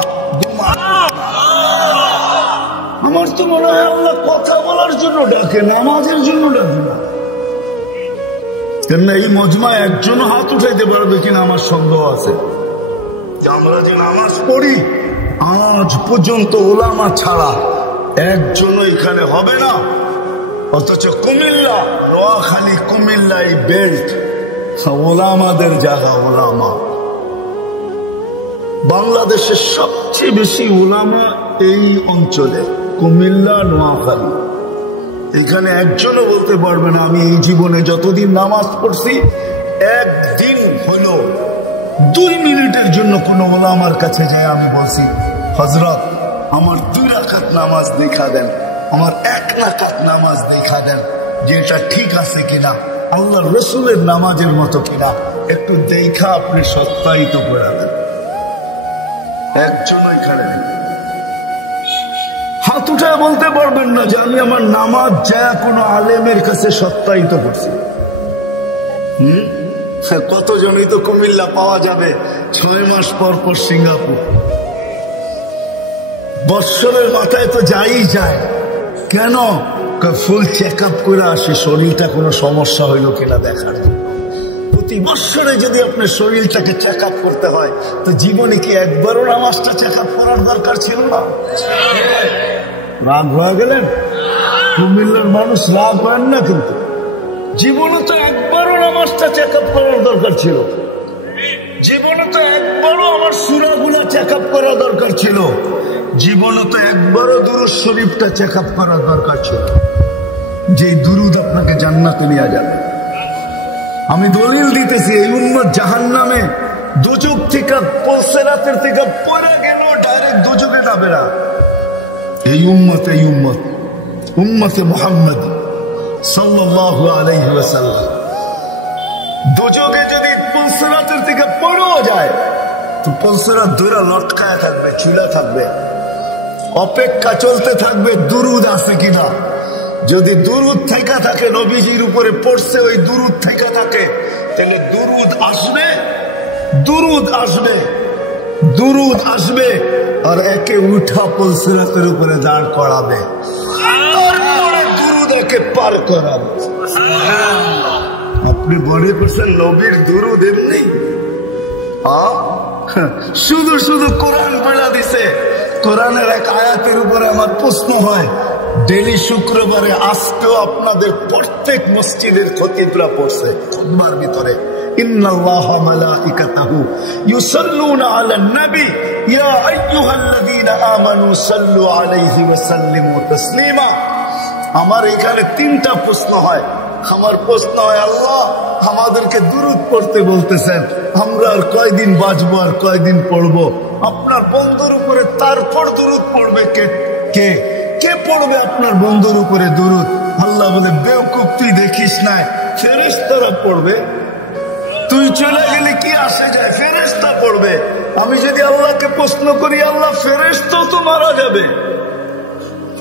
আমার তো মনে হয় আল্লাহ কথা বলার জন্য ডাকে, নামাজের জন্য ডাকে না। কেন এই মজমা একজনও হাত উঠাইতে পারবে কিনা আমার সন্দেহ আছে। আমরা যে নামাজ পড়ি, আজ পর্যন্ত ওলামা ছাড়া একজনও এখানে হবে না। অথচ কুমিল্লা, নোয়াখালী, কুমিল্লা এই বেল্ট ওলামাদের জায়গা। ওলামা বাংলাদেশের সবচেয়ে বেশি ওলামা এই অঞ্চলে, কুমিল্লা, নোয়াখালী। এখানে একজনও বলতে পারবে না আমি এই জীবনে যতদিন নামাজ পড়ছি, একদিন হলো 2 মিনিটের জন্য কোনো ওলামার কাছে যায় আমি বলছি, হযরত আমার 2 রাকাত নামাজ দেখা দেন, আমার 1 রাকাত নামাজ দেখা দেন, যে এটা ঠিক আছে কিনা, আল্লাহ রসুলের নামাজের মতো কিনা, একটু দেখা আপনি সত্যায়িত করে দেন। একজন এখানে হাত উঠায় বলতে পারবেন না যে আমি আমার নামাজ যা কোনো আলেমের কাছে সত্যায়িত করছি। কতজনই তো কুমিল্লা পাওয়া যাবে 6 মাস পর পর সিঙ্গাপুর, বৎসরের মাথায় তো যাই যায়, কেন? ফুল চেক আপ করে আসি শরীরটা কোনো সমস্যা হইল কিনা দেখার জন্য। প্রতি বছরে যদি আপনার শরীরটাকে চেক আপ করতে হয়, তো জীবনে কি একবারও নামাজটা চেক আপ করার দরকার ছিল না? রাগ হয়ে গেলেন? কুমিল্লার মানুষ রাগ হয় না, কিন্তু জীবনে তো একবারও নামাজটা চেক আপ করার দরকার ছিল। জীবনে তো একবারও আমার সূরাগুলো চেক আপ করা দরকার ছিল। জীবনে তো একবারও দুরূদ শরীফটা চেক আপ করার দরকার ছিল, যে দুরূদ আপনাকে জান্নাতে নিয়ে যাবে। আমি দলিল দিতেছি, এই উম্মত জাহান্নামে দোজখ থেকে পলসেরাতের থেকে পড়ে গেল ডাইরেক্ট দোজখে যাবে না। এই উম্মতে মুহাম্মদ সাল্লাল্লাহু আলাইহি ওয়াসাল্লাম দোজখে যদি পলসেরাতের থেকে পড়েও যায়, তো পলসেরাত ধরে লটকায় থাকবে, চুলা থাকবে, অপেক্ষা চলতে থাকবে দুরূদ আছে কিনা। যদি দুরূদ থেকে থাকে, নবীজির উপরে পড়ছে, ওই দুরূদ থেকে থাকে, তাহলে দুরূদ আসবে আর একে উঠা পলসিরাতের উপরে দাঁড় করাবে, তারপরে দুরূদ একে পার করাবে। আপনি মনে করছেন নবীর দুরূদ এমনি? শুধু শুধু কোরআন পড়া দিছে। কোরআনের এক আয়াতের উপরে আমার প্রশ্ন হয়, ডেলি শুক্রবারে আজকেও আপনাদের প্রত্যেক মসজিদের খতিবরা পড়ছে খুতবার ভিতরে, ইন্নাল্লাহা মালাইকাতাহু ইউসাল্লুনা আলান নবী ইয়া আইয়ুহাল্লাযীনা আমানু সাল্লু আলাইহি ওয়া সাল্লিমু তাসলিমা। আমার এখানে তিনটা প্রশ্ন হয়। আমার প্রশ্ন হয়, আল্লাহ আমাদেরকে দুরূদ পড়তে বলতেছেন, আমরা আর কয়দিন বাঁচবো, আর কয়দিন পড়বো? আপনার বন্ধুর উপরে তারপর দুরূদ পড়বে কে? কে পড়বে আপনার বন্ধুর উপরে দুরূদ? আল্লাহ বলে, বেওকুফ, তুই দেখিস না, ফেরেশতারা পড়বে। তুই চলে গেলে কি আসে যায়? ফেরেশতা পড়বে। আমি যদি আল্লাহকে প্রশ্ন করি, আল্লাহ ফেরেশতাও তো মারা যাবে।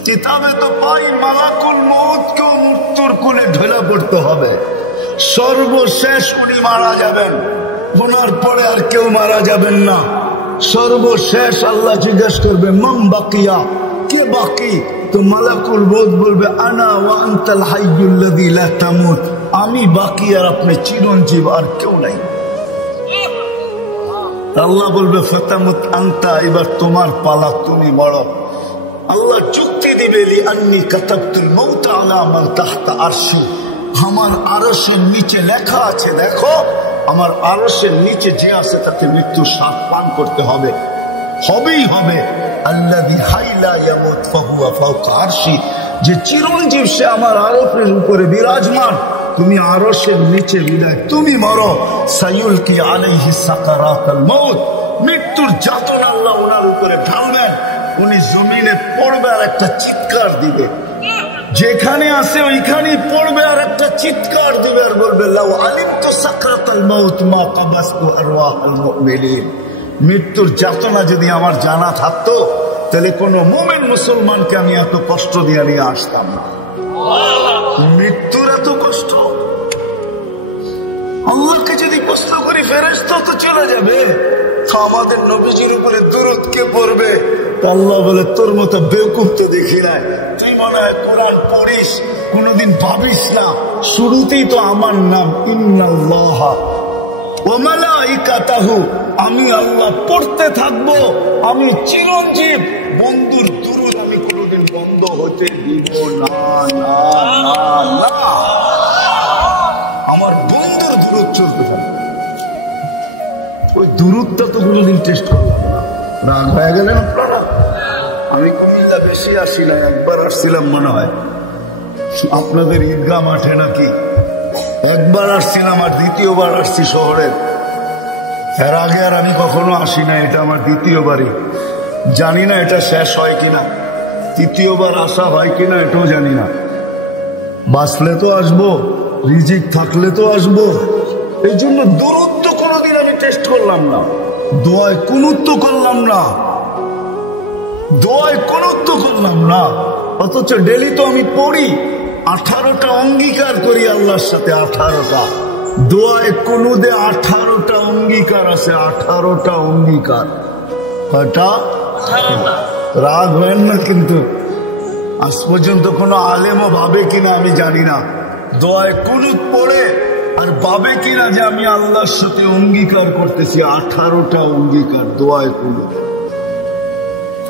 কিতাবে তো পাই মালাকুল মউতকেও মৃত্যুর কোলে ঢলে পড়তে হবে। সর্বশেষ উনি মারা যাবেন, ওনার পরে আর কেউ মারা যাবেন না। সর্বশেষ আল্লাহ জিজ্ঞেস করবে, মান বাকিয়া, কে বাকি? তো মালাকুল মউত বলবে, আনা ওয়া আনতাল হাইয়ুল্লাযী লা তামুত, আমি বাকি আর আপনি চিরঞ্জীব, আর কেউ নাই। আল্লাহ বলবে, ফাতামুত আনতা, এবার তোমার পালা, তুমি মরো। আল্লাহ যুক্তি দিবে, লিআন্নী কাতাবতুল মাউত আলা মান তাহতা আরশি, আমার আরশের নিচে লেখা আছে, দেখো আমার আরশের নিচে যে আছে তাকে মৃত্যুর স্বাদ পান করতে হবে, হবেই হবে। আল্লাযী হাইলা ইয়ামুত ফাহুয়া ফাওকা আরশি, যে চিরঞ্জীব সে আমার আরশের উপরে বিরাজমান, তুমি আরশের নিচে বিদায়, তুমি মরো। সায়ুলকি আলাইহি সাকারাতুল মাউত, মৃত্যুর যাতনা আল্লাহ ওনার উপরে ঢালবেন, উনি জমিনে পড়বে আর একটা চিৎকার দিবে, যেখানে আছে ওইখানেই পড়বে আর একটা চিৎকার দিবে, আর বলবে, লাউ আলিমতু সাকরাতাল মাউত মা কাবাসতু আরওয়াহাল মুমিনিন, মৃত্যুর যাতনা যদি আমার জানা থাকতো, তাহলে কোন মুমিন মুসলমানকে আমি এত কষ্ট দিয়ে নিয়ে আসতাম না। মৃত্যুর এত কষ্ট, আল্লাহকে যদি কষ্ট করি, ফেরেশতা তো চলে যাবে, আমাদের নবীজির উপরে দুরূদ কে পড়বে? আল্লাহ বলে, তোর মতো বেওকুফ তো দেখি নাই, তুই মনে হয় কোরআন পড়িস, কোনদিন ভাবিস না শুরুতেই তো আমার নাম ইন্নাল্লাহা ওয়া মালাইকাতাহু, আমি আল্লাহ পড়তে থাকবো, আমি চিরঞ্জীব, বন্ধুর দুরূদ আমি কোনদিন বন্ধ হতে দিব না, না না না, আমার বন্ধুর দুরূদ চলতে থাকবে। ওই দুরূদটা তো কোনদিন টেস্ট করলাম না। রাগ হয়ে গেলেন আপনারা? আমি কুমিল্লা বেশি আসি না, একবার আসছিলাম মনে হয় আপনাদের ঈদগাহ মাঠে নাকি, একবার আসছিলাম, আর দ্বিতীয়বার আসছি শহরের। এর আগে আর আমি কখনো আসি না, এটা আমার দ্বিতীয়বারই। জানি না এটা শেষ হয় কিনা, তৃতীয়বার আসা হয় কিনা এটাও জানি না। বাঁচলে তো আসবো, রিজিক থাকলে তো আসবো, এই জন্য দুরূদ তো কোনোদিন আমি টেস্ট করলাম না, দোয়ায় কুনুত তো করলাম না, দোয়ায় কুনুত তো করলাম না, অথচ ডেলি তো আমি পড়ি, 18টা অঙ্গীকার করি আল্লাহর সাথে, 18টা দোয়ায় কুনুদে 18টা অঙ্গীকার আছে, 18টা অঙ্গীকার। কয়টা? রাগ হয় না কিন্তু, আজ পর্যন্ত কোনো আলেমও ভাবে কিনা আমি জানি না, দোয়ায় কুনুত পড়ে আর ভাবে কিনা যে আমি আল্লাহর সাথে অঙ্গীকার করতেছি। 18টা অঙ্গীকার দোয়ায় কুনুত,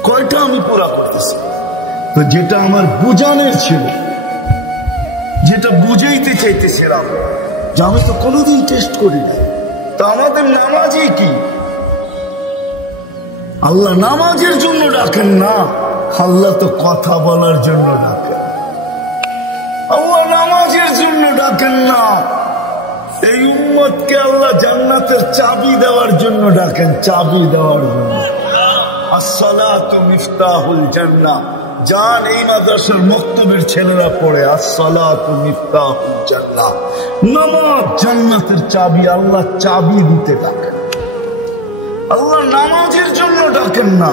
কয়টা আমি পুরা করতেছি? তো যেটা আমার বুঝানোর ছিল, যেটা বুঝাইতে চাইতেছিলাম, যে আমি তো কোনোদিন টেস্ট করি না। তো আমাদের নামাজই কি? আল্লাহ নামাজের জন্য ডাকেন না, আল্লাহ তো কথা বলার জন্য ডাকেন। আল্লাহ নামাজের জন্য ডাকেন না, এই উম্মতকে আল্লাহ জান্নাতের চাবি দেওয়ার জন্য ডাকেন, চাবি দেওয়ার জন্য। আসসালাতু মিফতাহুল জান্নাহ। জান এই মাদ্রাসার মক্তবের ছেলেরা পড়ে, আসসালাতু মিফতাহুল জান্নাহ, নামাজ জান্নাতের চাবি। আল্লাহ চাবি দিতে ডাকেন, আল্লাহ নামাজের জন্য ডাকেন না,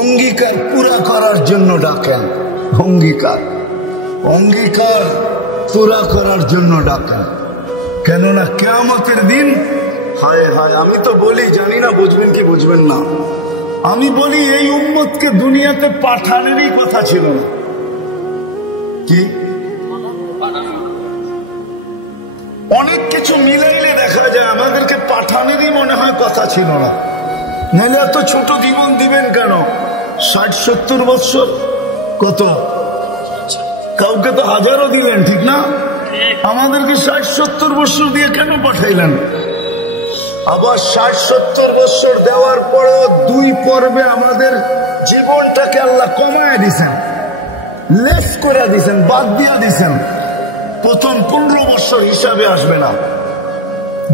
অঙ্গীকার পুরা করার জন্য ডাকেন। অঙ্গীকার অঙ্গীকার পুরা করার জন্য ডাকেন। কেননা কিয়ামতের দিন, হায় হায়, আমি তো বলি, জানি না বুঝবেন কি বুঝবেন না, আমি বলি এই উম্মতকে দুনিয়াতে পাঠানেরই কথা ছিল না। কি অনেক কিছু মিলাইলে দেখা যায় আমাদেরকে পাঠানেরই মনে হয় কথা ছিল না। নাহলে এত ছোট জীবন দিবেন কেন? 60-70 বছর, কত কাউকে তো হাজারও দিলেন, ঠিক না? আমাদেরকে 60-70 বছর দিয়ে কেন পাঠাইলেন? আবার 60-70 বছর দেওয়ার পরেও 2 পর্বে আমাদের জীবনটাকে আল্লাহ কমায় দিছেন, লেস করে দিছেন, বাদ দিয়ে দিছেন। প্রথম 15 বছর হিসাবে আসবে না,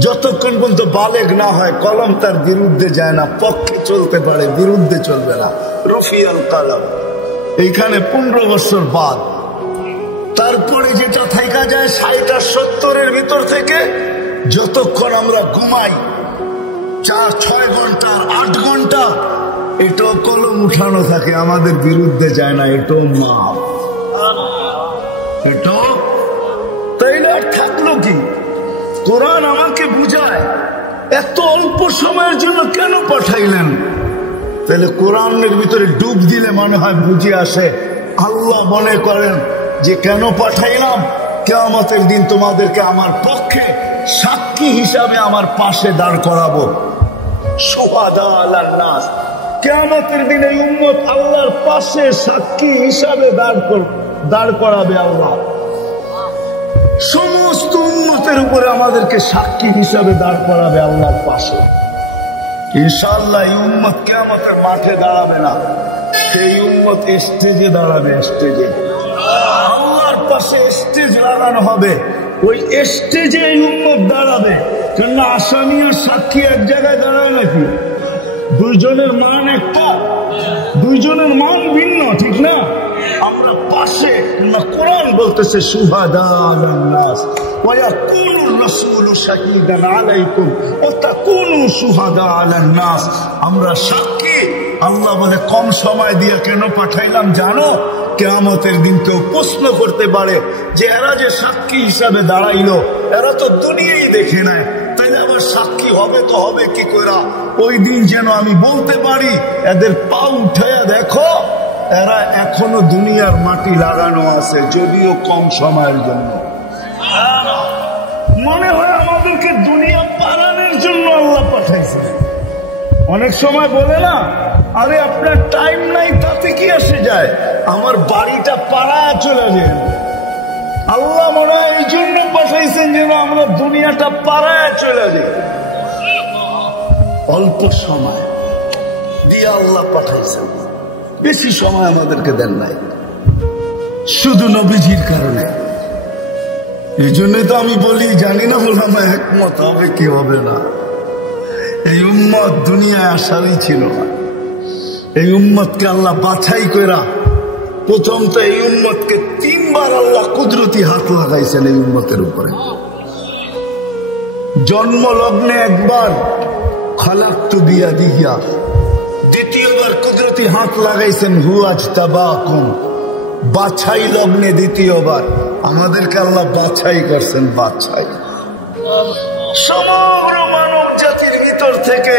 যতক্ষণ পর্যন্ত বালেগ না হয়, কলম তার বিরুদ্ধে যায় না, পক্ষে চলতে পারে, বিরুদ্ধে চলবে না। রফিয়াল কালাম, এইখানে 15 বছর বাদ। তারপরে যেটা থাকা যায় 60-70-এর ভিতর থেকে, যতক্ষণ আমরা ঘুমাই 4-6 ঘন্টা 8 ঘন্টা, এটাও কলম উঠানো থাকে, আমাদের বিরুদ্ধে যায় না, এটাও মাপ, এটাও। তাইলে আর থাকলো কি? কোরআন আমাকে বুঝায় এত অল্প সময়ের জন্য কেন পাঠাইলেন। তাহলে কোরআনের ভিতরে ডুব দিলে মনে হয় বুঝে আসে। আল্লাহ মনে করেন যে কেন পাঠাইলাম, কিয়ামতের দিন তোমাদেরকে আমার পক্ষে সাক্ষী হিসাবে আমার পাশে দাঁড় করাবো। শুহাদা আলান নাস, কিয়ামতের দিন এই উম্মত আল্লাহর পাশে সাক্ষী হিসাবে দাঁড় করাবে আল্লাহ। সমস্ত উম্মতের উপরে আমাদেরকে সাক্ষী হিসাবে দাঁড় করাবে আল্লাহর পাশে। ইনশাআল্লাহ এই উম্মত কিয়ামতের মাঠে দাঁড়াবে না, এই উম্মত স্টেজে দাঁড়াবে, স্টেজে আল্লাহর পাশে স্টেজ লাগানো হবে, ওই স্টেজে এই উম্মত দাঁড়াবে। কেন আসামি আর সাক্ষী এক জায়গায় দাঁড়ায় নাকি? দুইজনের মান একটা, দুইজনের মান ভিন্ন, ঠিক না? আমরা পাশে, কোরআন বলতেছে শুহাদা আলান নাস ওয়া ইয়াকুনুর রাসূলু শাহীদান আলাইকুম ওয়া তাকুনু শুহাদা আলান নাস। আমরা সাক্ষী। আল্লাহ বলে কম সময় দিয়ে কেন পাঠাইলাম জানো? কিয়ামতের দিন কেউ প্রশ্ন করতে পারে যে এরা যে সাক্ষী হিসাবে দাঁড়াইলো, এরা তো দুনিয়াই দেখে নেয়, তাইলে আবার সাক্ষী হবে তো হবে কি করে? ওই দিন যেন আমি বলতে পারি এদের পা উঠাইয়া দেখো, এরা এখনো দুনিয়ার মাটি লাগানো আছে, যদিও কম সময়ের জন্য। মনে হয় আমাদেরকে দুনিয়া পালানোর জন্য আল্লাহ পাঠাইছে। অনেক সময় বলে না, আরে আপনার টাইম নাই, তাতে কি আসে যায়, আমার বাড়িটা পাড়ায় চলে যায়। আল্লাহ মনে হয় এই জন্য পাঠাইছেন যেন আমরা দুনিয়াটা পাড়ায় চলে যাই। অল্প সময় দিয়ে আল্লাহ পাঠাইছেন, বেশি সময় আমাদেরকে দেন নাই, শুধু নবীজির কারণে। এই জন্যই তো আমি বলি, জানি না ওলামা একমত হবে কি হবে না, এই উম্মত দুনিয়ায় আসারই ছিল না। এই উম্মতকে আল্লাহ বাছাই কইরা প্রথম তো এই উম্মতকে 3 বার আল্লাহ কুদরতি হাত লাগাইছেন এই উম্মতের উপরে। জন্ম লগ্নে একবার খালাকতু বিয়াদিয়া, দ্বিতীয়বার কুদরতি হাত লাগাইছেন হুয়াজতাবাকুম, বাছাই লগ্নে দ্বিতীয়বার আমাদেরকে আল্লাহ বাছাই করছেন। বাছাই সমগ্র মানব জাতির ভিতর থেকে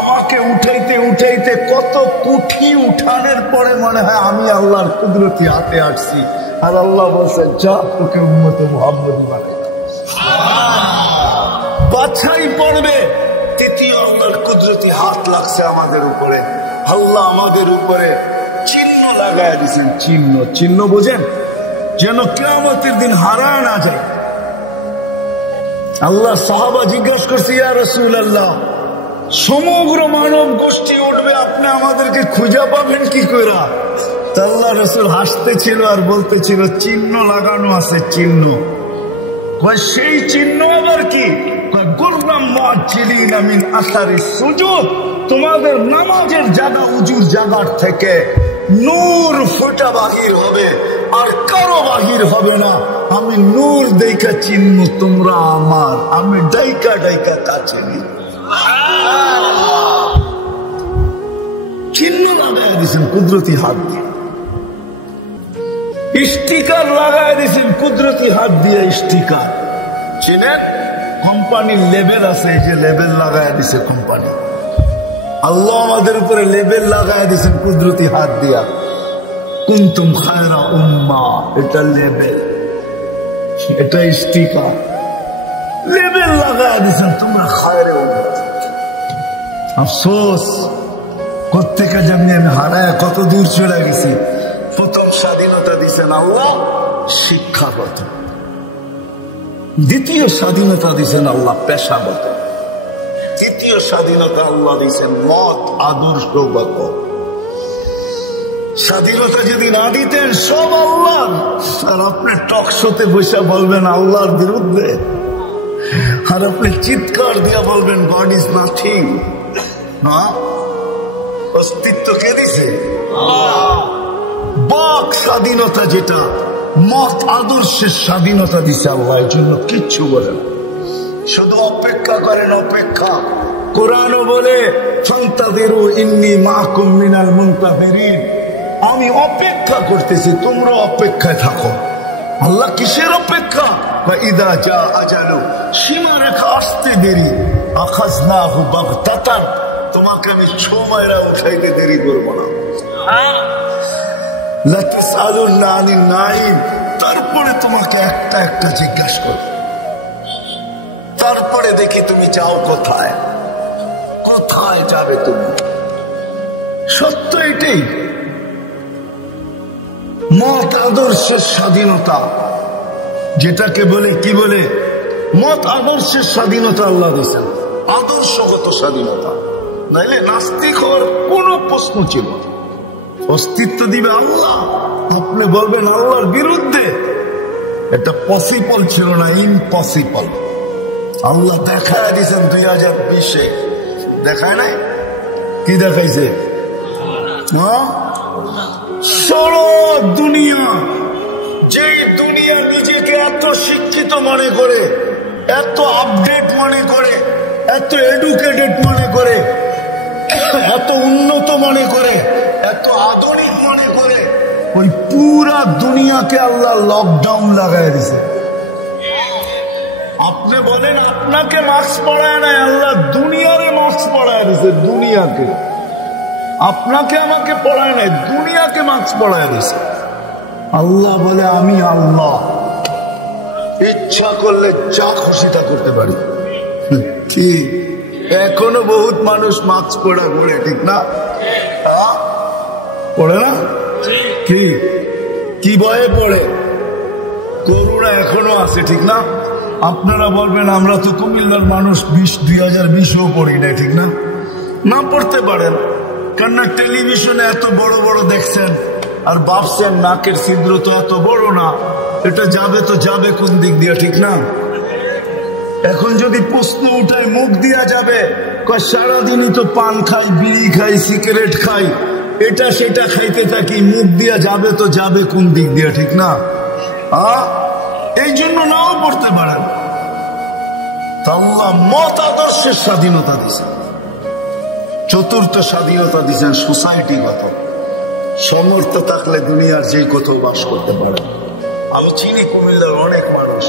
আমাকে উঠাইতে উঠাইতে উঠাইতে কত কুঠি উঠানের পরে মনে হয় আমি আল্লাহর কুদরতি হাতে আসছি, আর আল্লাহ বলছেন যা তোকে উম্মতে মুহাম্মদী বানাই। বাছাই পড়বে, তৃতীয় আল্লাহর কুদরতি হাত লাগছে আমাদের উপরে। আল্লাহ আমাদের উপরে চিহ্ন লাগায় দিচ্ছেন। চিহ্ন, চিহ্ন বোঝেন, যেন কিয়ামতের দিন হারায় না যায়। আল্লাহ সাহাবা জিজ্ঞাসা করছে, ইয়া রাসূলুল্লাহ, সমগ্র মানব গোষ্ঠী উঠবে, আপনি আমাদেরকে খুঁজে পাবেন কি করে? আল্লাহ রাসূল হাসতেছিল আর বলতেছিল, চিহ্ন লাগানো আছে, চিহ্ন। সেই চিহ্ন আবার কি? তোমাদের নামাজের জায়গা উজুর জায়গার থেকে নূর ফোঁটা বাহির হবে, আর কারো বাহির হবে না। আমি নূর দেখা চিহ্ন, তোমরা আমার, আমি ডাইকা ডাইকা কাছে নি। চিহ্ন লাগাই দিয়েছেন কুদরতি হাত দিয়ে, স্টিকার লাগাই দিয়েছেন কুদরতি হাত দিয়ে। স্টিকার চিনেন? কোম্পানির লেবেল আছে, এই যে লেবেল লাগাই দিছে কোম্পানি। আল্লাহ আমাদের উপরে লেবেল লাগাই দিয়েছেন কুদরতি হাত দিয়া। কুনতুম খায়রা উম্মাহ, এটা লেবেল, এটা স্টিকার, লেবেল লাগাই দিয়েছেন তোমরা খায়রে উম্মাহ। আফসোস, কোত্থেকে যেমনি আমি হারায় কত দূর চলে গেছি। প্রথম স্বাধীনতা দিচ্ছেন আল্লাহ শিক্ষাগত, দ্বিতীয় স্বাধীনতা দিচ্ছেন আল্লাহ পেশাগত, তৃতীয় স্বাধীনতা আল্লাহ দিচ্ছেন মত আদর্শগত। স্বাধীনতা যদি না দিতেন সব আল্লাহ, আর আপনি টক শোতে বসে বলবেন আল্লাহর বিরুদ্ধে, আর আপনি চিৎকার দিয়া বলবেন গড ইজ নাথিং। অস্তিত্ব কে দিছে? বাক স্বাধীনতা, যেটা মত আদর্শের স্বাধীনতা দিছে আল্লাহ, এর জন্য কিচ্ছু বলেন, শুধু অপেক্ষা করেন, অপেক্ষা। কোরআনও বলে ফান্তাযিরু ইন্নী মাআকুম মিনাল মুনতাযিরিন, আমি অপেক্ষা করতেছি, তোমরা অপেক্ষায় থাকো। আল্লাহ কিসের অপেক্ষা? ইযা জা আজালু, সীমারেখা আসতে দেরি, আখাযনাহু বাগতাতান, তোমাকে আমি সময়রা উঠাইতে দেরি করবো না। লা তাসআলুনা আনিন নাঈম, তারপরে তোমাকে একটা একটা জিজ্ঞাসা করব, তারপরে দেখি তুমি যাও কোথায়, কোথায় যাবে তুমি। সত্য এটাই, মত আদর্শের স্বাধীনতা, যেটাকে বলে কি বলে মত আদর্শের স্বাধীনতা আল্লাহ দিয়েছেন, আদর্শগত স্বাধীনতা। নাইলে নাস্তিক হওয়ার কোন প্রশ্ন ছিল না। অস্তিত্ব দিবে আল্লাহ, আপনি বলবেন আল্লাহর বিরুদ্ধে, এটা পসিবল ছিল না, ইম্পসিবল। আল্লাহ দেখায় দিয়েছেন 2020-এ, দেখায় নাই? কি দেখাইছে? সারা দুনিয়া, যে দুনিয়া নিজেকে এত শিক্ষিত মনে করে, এত আপডেট মনে করে, এত এডুকেটেড মনে করে, এত উন্নত মনে করে, এত আধুনিক মনে করে, ওই পুরা দুনিয়াকে আল্লাহ লকডাউন লাগাই দিছে। আপনি বলেন আপনাকে মাস্ক পড়ায় নাই, আল্লাহ দুনিয়ারে মাস্ক পড়ায় দিছে, দুনিয়াকে। আপনাকে আমাকে পড়ায় নাই, দুনিয়াকে মাস্ক পড়ায় দিছে। আল্লাহ বলে আমি আল্লাহ, ইচ্ছা করলে যা খুশি তা করতে পারি। কি এখনো বহুত মানুষ মাস্ক পড়া ঘুরে, ঠিক না? পড়ে না? কি কি ভয়ে পড়ে? করোনা এখনো আছে, ঠিক না? আপনারা বলবেন আমরা তো কুমিল্লার মানুষ, 2020-ও পড়ি না, ঠিক না? না পড়তে পারেন, কেননা টেলিভিশনে এত বড় বড় দেখছেন, আর ভাবছেন নাকের ছিদ্র তো এত বড় না, এটা যাবে তো যাবে কোন দিক দিয়ে, ঠিক না? এখন যদি প্রশ্ন উঠায় মুখ দিয়া যাবে, সারাদিনই তো পান খাই, বিড়ি খাই, সিগারেট খাই, এটা সেটা খাইতে থাকি, মুখ দিয়া যাবে তো যাবে কোন দিক দিয়ে, ঠিক না? এই জন্য নাও পড়তে পারেন। আল্লাহ মত আদর্শের স্বাধীনতা দিয়েছেন। চতুর্থ স্বাধীনতা দিয়েছেন সোসাইটিগত, সমর্থ থাকলে দুনিয়ার যে কোথাও বাস করতে পারে। আমি চিনি কুমিল্লার অনেক মানুষ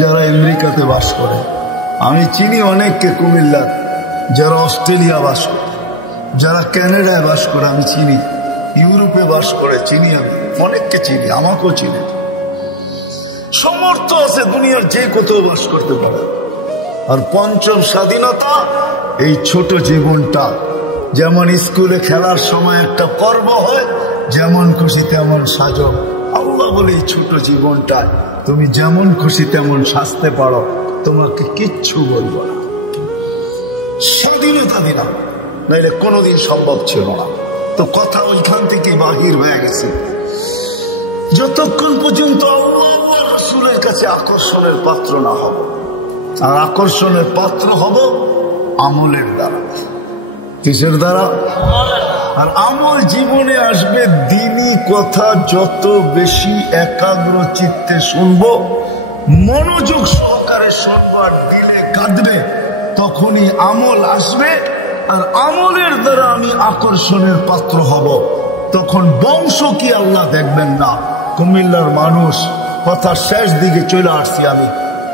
যারা আমেরিকাতে বাস করে, আমি চিনি অনেককে কুমিল্লার যারা অস্ট্রেলিয়া বাস করে, যারা কানাডায় বাস করে আমি চিনি, ইউরোপে বাস করে চিনি, আমি অনেককে চিনি, আমাকেও চিনি। সমর্থ আছে দুনিয়ার যে কোথাও বাস করতে পারে। আর পঞ্চম স্বাধীনতা, এই ছোট জীবনটা। যেমন স্কুলে খেলার সময় একটা পর্ব হয়, যেমন খুশি তেমন সাজো। আল্লাহ বলে এই ছোট জীবনটা তুমি যেমন খুশি তেমন সাজতে পারো, তোমাকে কিচ্ছু বলবো না। স্বাধীনতা দিলাম, নাইলে কোনোদিন সম্ভব ছিল না। তো কথা ওইখান থেকে বাহির হয়ে গেছে। যতক্ষণ পর্যন্ত আল্লাহ রাসূলের কাছে আকর্ষণের পাত্র না হব, আর আকর্ষণের পাত্র হব আমলের দ্বারা। কিসের দ্বারা? আর আমল জীবনে আসবে দ্বীনি কথা যত বেশি একাগ্র চিত্তে শুনবো, মনোযোগ সহকারে শুনবার, দিলে কাঁদবে, তখনই আমল আসবে। আর আমলের দ্বারা আমি আকর্ষণের পাত্র হব। তখন বংশ কি আল্লাহ দেখবেন না। কুমিল্লার মানুষ, কথা শেষ দিকে চলে আসছি আমি,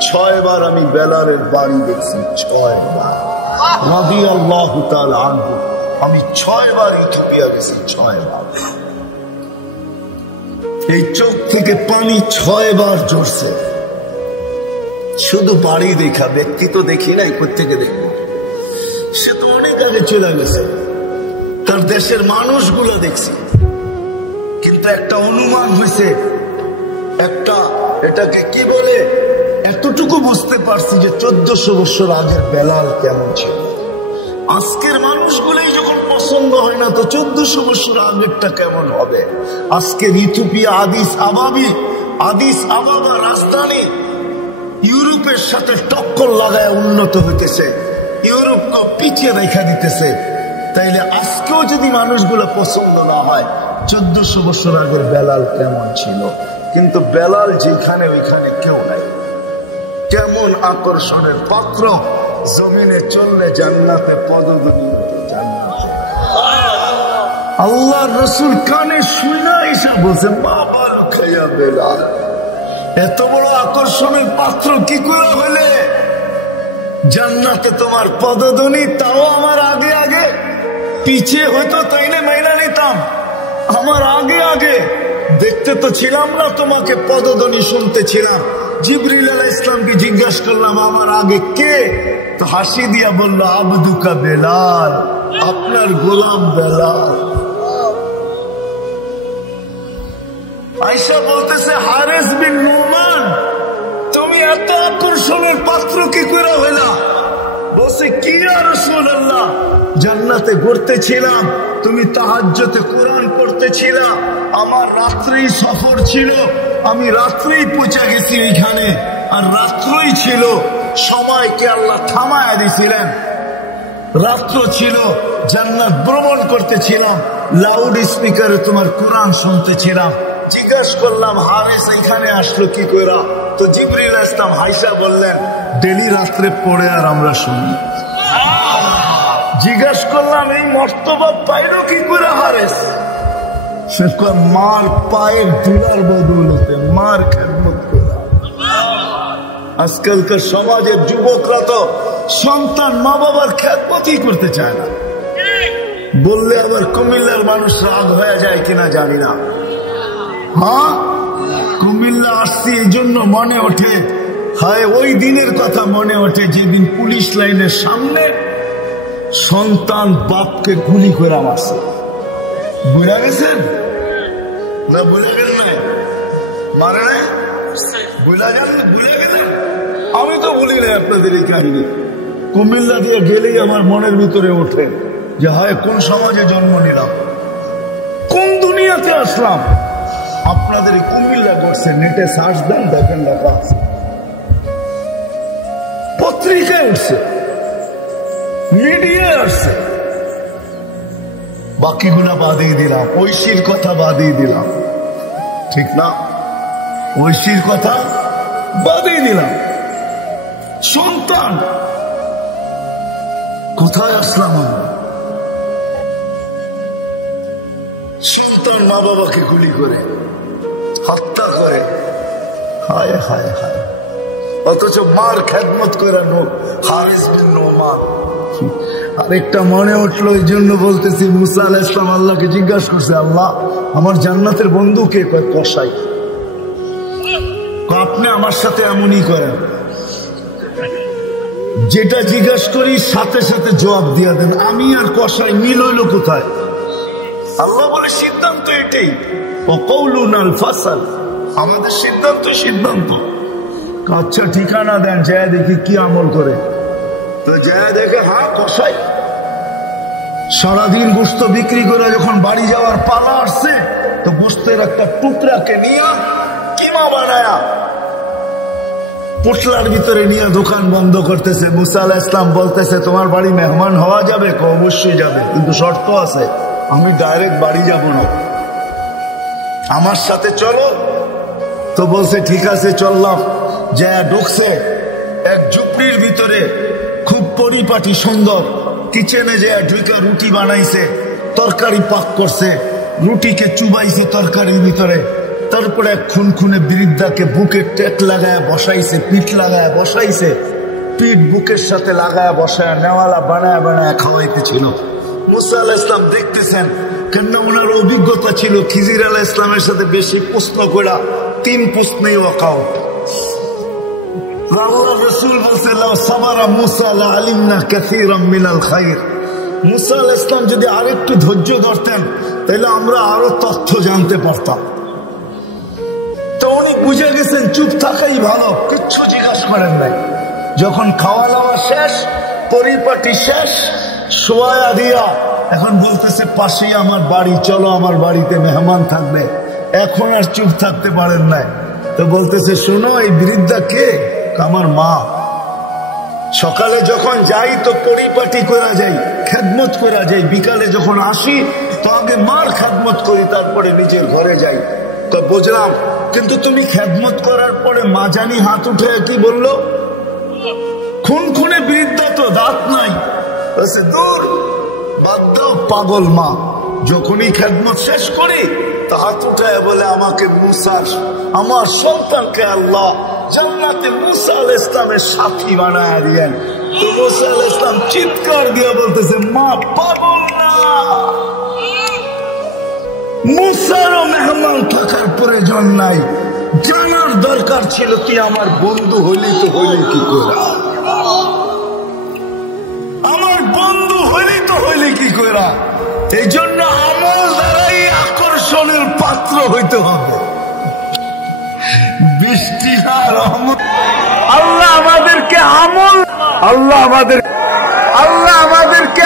6 বার আমি বেলালের বাড়ি দেখছি, 6 বার রাদিয়াল্লাহু তাআলা আনহু। আমি 6 বার ইথিওপিয়া গেছি, 6 বার। এই চোখ থেকে পানি 6 বার ঝরছে, শুধু বাড়ি দেখা, ব্যক্তি তো দেখি নাই, কোত্থেকে দেখবো? সে তো অনেক আগে চলে গেছে, তার দেশের মানুষগুলো দেখছি। কিন্তু একটা অনুমান হয়েছে, একটা এটাকে কি বলে, এতটুকু বুঝতে পারছি যে 1400 বছর আগের বেলাল কেমন ছিল। আজকের মানুষগুলোই যখন পছন্দ হয় না, তো 1400 বছর আগেরটা কেমন হবে? আজকের ইথিওপিয়া, আদিস আবাবা রাজধানী ইউরোপের সাথে টক্কর লাগায় উন্নত হইতেছে, ইউরোপকে পিছিয়ে রেখা দিতেছে। তাইলে আজকেও যদি মানুষগুলো পছন্দ না হয়, 1400 বছর আগের বেলাল কেমন ছিল? কিন্তু বেলাল যেখানে, ওইখানে কেউ নাই। কেমন আকর্ষণের পাত্র, জমিনে চললে জান্নাতে পদধূলি, জান্নাতে। আল্লাহর রাসূল কানে শুনে এসে বলছে, বাবার খাইয়া বেলাল, এত বড় আকর্ষণের পাত্র কি করে হলে? জান্নাতে তোমার পদধ্বনি, তাও আমার আগে আগে। পিছিয়ে হয়তো তাইলে মাইনা নিতাম, আমার আগে আগে। দেখতে তো ছিলাম না তোমাকে, পদধ্বনি শুনতে ছিলাম। জিবরিল আলাইহিস সালামকে জিজ্ঞাসা করলাম, আমার আগে কে? তো হাসি দিয়া বলল, আবদুকা বেলাল, আপনার গোলাম বেলাল। আয়েশা বলতেছে, হারিস বিন নুমান, তুমি এত আকর্ষণের পাত্র কি করে হইলা? বলছে, কি ইয়া রাসূলুল্লাহ, জান্নাতে ঘুরতেছিলাম, তুমি তাহাজ্জুদে কোরআন পড়তেছিলা, আমার রাত্রি সফর ছিল, আমি রাত্রেই পৌঁছে গেছি এখানে, আর রাত্রই ছিল, সময়কে আল্লাহ থামায়া দিয়েছিলেন, রাত্র ছিল, জান্নাত ভ্রমণ করতেছিলাম, লাউড স্পিকারে তোমার কোরআন শুনতেছিলাম। জিজ্ঞাসা করলাম, হারিস এখানে আসলো কি করে? তো জিবরিল আলাইহিস সালাম হাইসা বললেন, ডেলি রাত্রে পড়ে আর আমরা শুনি। জিজ্ঞাসা করলাম, এই মর্তবা পাইলো কি করে হারিস? মার পায়ের ধুলার বদৌলতে, মার খেদমত করে। আজকালকার সমাজের যুবকরা তো সন্তান মা বাবার খেদমতই করতে চায় না। বললে আবার কুমিল্লার মানুষ রাগ হয়ে যায় কিনা জানি না। হ্যাঁ, কুমিল্লা আসছি এই জন্য মনে ওঠে, হায় ওই দিনের কথা মনে ওঠে যেদিন পুলিশ লাইনের সামনে সন্তান বাপকে গুলি করে মারছে। বুঝা গেছেন না? বুঝে গেল না? মারে নাই? বুঝা গেল? বুঝে গেছেন? আমি তো বলি না আপনাদের এই কাহিনী। কুমিল্লা দিয়ে গেলেই আমার মনের ভিতরে ওঠে যে হায় কোন সমাজে জন্ম নিলাম, কোন দুনিয়াতে আসলাম। আপনাদের এই কুমিল্লা ঘটছে, নেটে সার্চ দেন, দেখেন লেখা আছে, পত্রিকায় উঠছে, মিডিয়ায় আসছে। বাকিগুলা বাদই দিলাম, ঐশীর কথা বাদই দিলাম, ঠিক না? ঐশীর কথা বাদই দিলাম। সন্তান কোথায় আসলাম? সন্তান মা বাবাকে গুলি করে, হত্যা করে। হায় হায় হায়, অথচ মার খেদমত করে হারিস বিন নোমান। আরেকটা মনে উঠলো, এই জন্য বলতেছি, মুসা আলাইহিস সালাম আল্লাহকে জিজ্ঞাসা করছে, আল্লাহ আমার জান্নাতের বন্ধু কে? কসাই। আপনি আমার সাথে এমনই করেন, যেটা জিজ্ঞাসা করি সাথে সাথে জবাব দিয়ে দেন। আমি আর কসাই মিল হইল কোথায়? আল্লাহ বলে সিদ্ধান্ত এটাই, ওয়াকাউলুনাল ফাসাল, আমাদের সিদ্ধান্ত সিদ্ধান্ত। আচ্ছা ঠিকানা দেন, যায় দেখি কি আমল করে। তো যায় দেখে হ্যাঁ কসাই। সারাদিন গোস্ত বিক্রি করে যখন বাড়ি যাওয়ার পালা আসছে, তো গোস্তের একটা টুকরাকে নিয়ে কিমা বানায়া পোটলার ভিতরে নিয়ে দোকান বন্ধ করতেছে। মুসা আলাইহিস সালাম বলতেছে, তোমার বাড়ি মেহমান হওয়া যাবে? অবশ্যই যাবে, কিন্তু শর্ত আছে, আমি ডাইরেক্ট বাড়ি যাব না, আমার সাথে চলো। তো বলছে ঠিক আছে চললাম। যা ঢুকছে এক ঝুপড়ির ভিতরে, খুব পরিপাটি সুন্দর। কিচেনে যে ঢুকে রুটি বানাইছে, তরকারি পাক করছে, রুটিকে চুবাইছে তরকারির ভিতরে। তারপরে এক খুনখুনে বৃদ্ধাকে বুকে টেক লাগায় বসাইছে, পিঠ লাগায় বসাইছে, পিঠ বুকের সাথে লাগায় বসায় নেওয়ালা বানায় বানায় খাওয়াইতেছিল। মুসা আলাইহিস সালাম দেখতেছেন, কেন ওনার অভিজ্ঞতা ছিল খিজির আলাইহিস সালামের সাথে বেশি প্রশ্ন করা, 3 প্রশ্নেই ওয়াকাউট। আল্লাহ রাসূল বলছে, লাউ সাবারা মুসা লা আলিমনা কাসীরাম মিনাল খায়র। মুসা আলাইহিস সালাম যদি আরেকটু ধৈর্য ধরতেন, তাহলে আমরা আরো তথ্য জানতে পারতাম। তো উনি বুঝে গেছেন চুপ থাকাই ভালো, কিচ্ছু জিজ্ঞাসা করেন নাই। যখন খাওয়া দাওয়া শেষ, পরিপাটি শেষ, শোয়া দিয়া এখন বলতেছে, পাশেই আমার বাড়ি, চলো আমার বাড়িতে মেহমান থাকবে। এখন আর চুপ থাকতে পারেন নাই। তো বলতেছে, শোনো এই বৃদ্ধা কে? আমার মা। সকালে যখন যাই তো পরিপাটি করা যাই, খেদমত করা যাই, বিকালে যখন আসি তো আগে মার খেদমত করি, তারপরে নিজের ঘরে যাই। তো বুঝলাম, কিন্তু তুমি খেদমত করার পরে মা জানি হাত উঠে কি বললো? খুনখুনে বৃদ্ধা, তো দাঁত নাই। দূর, বাদ দাও পাগল মা। যখনই খেদমত শেষ করি তা হাত উঠায় বলে, আমাকে মুসা, আমার সন্তানকে আল্লাহ জান্নাতে মুসা আলাইহিস সালামের সাথী বানায় দিয়েন। তো মুসা আলাইহিস সালাম চিৎকার দিয়ে বলতেছে, মা পাগল না, মুসারও মেহমান থাকার প্রয়োজন নাই। জানার দরকার ছিল কি আমার বন্ধু হইলি তো হইলি কি করে, আমার বন্ধু হইলি তো হইলি কি করে। এই জন্য আমল দ্বারাই আকর্ষণের পাত্র হইতে হবে। বৃষ্টি আর রহমত আল্লাহ আমাদেরকে আমল, আল্লাহ আমাদেরকে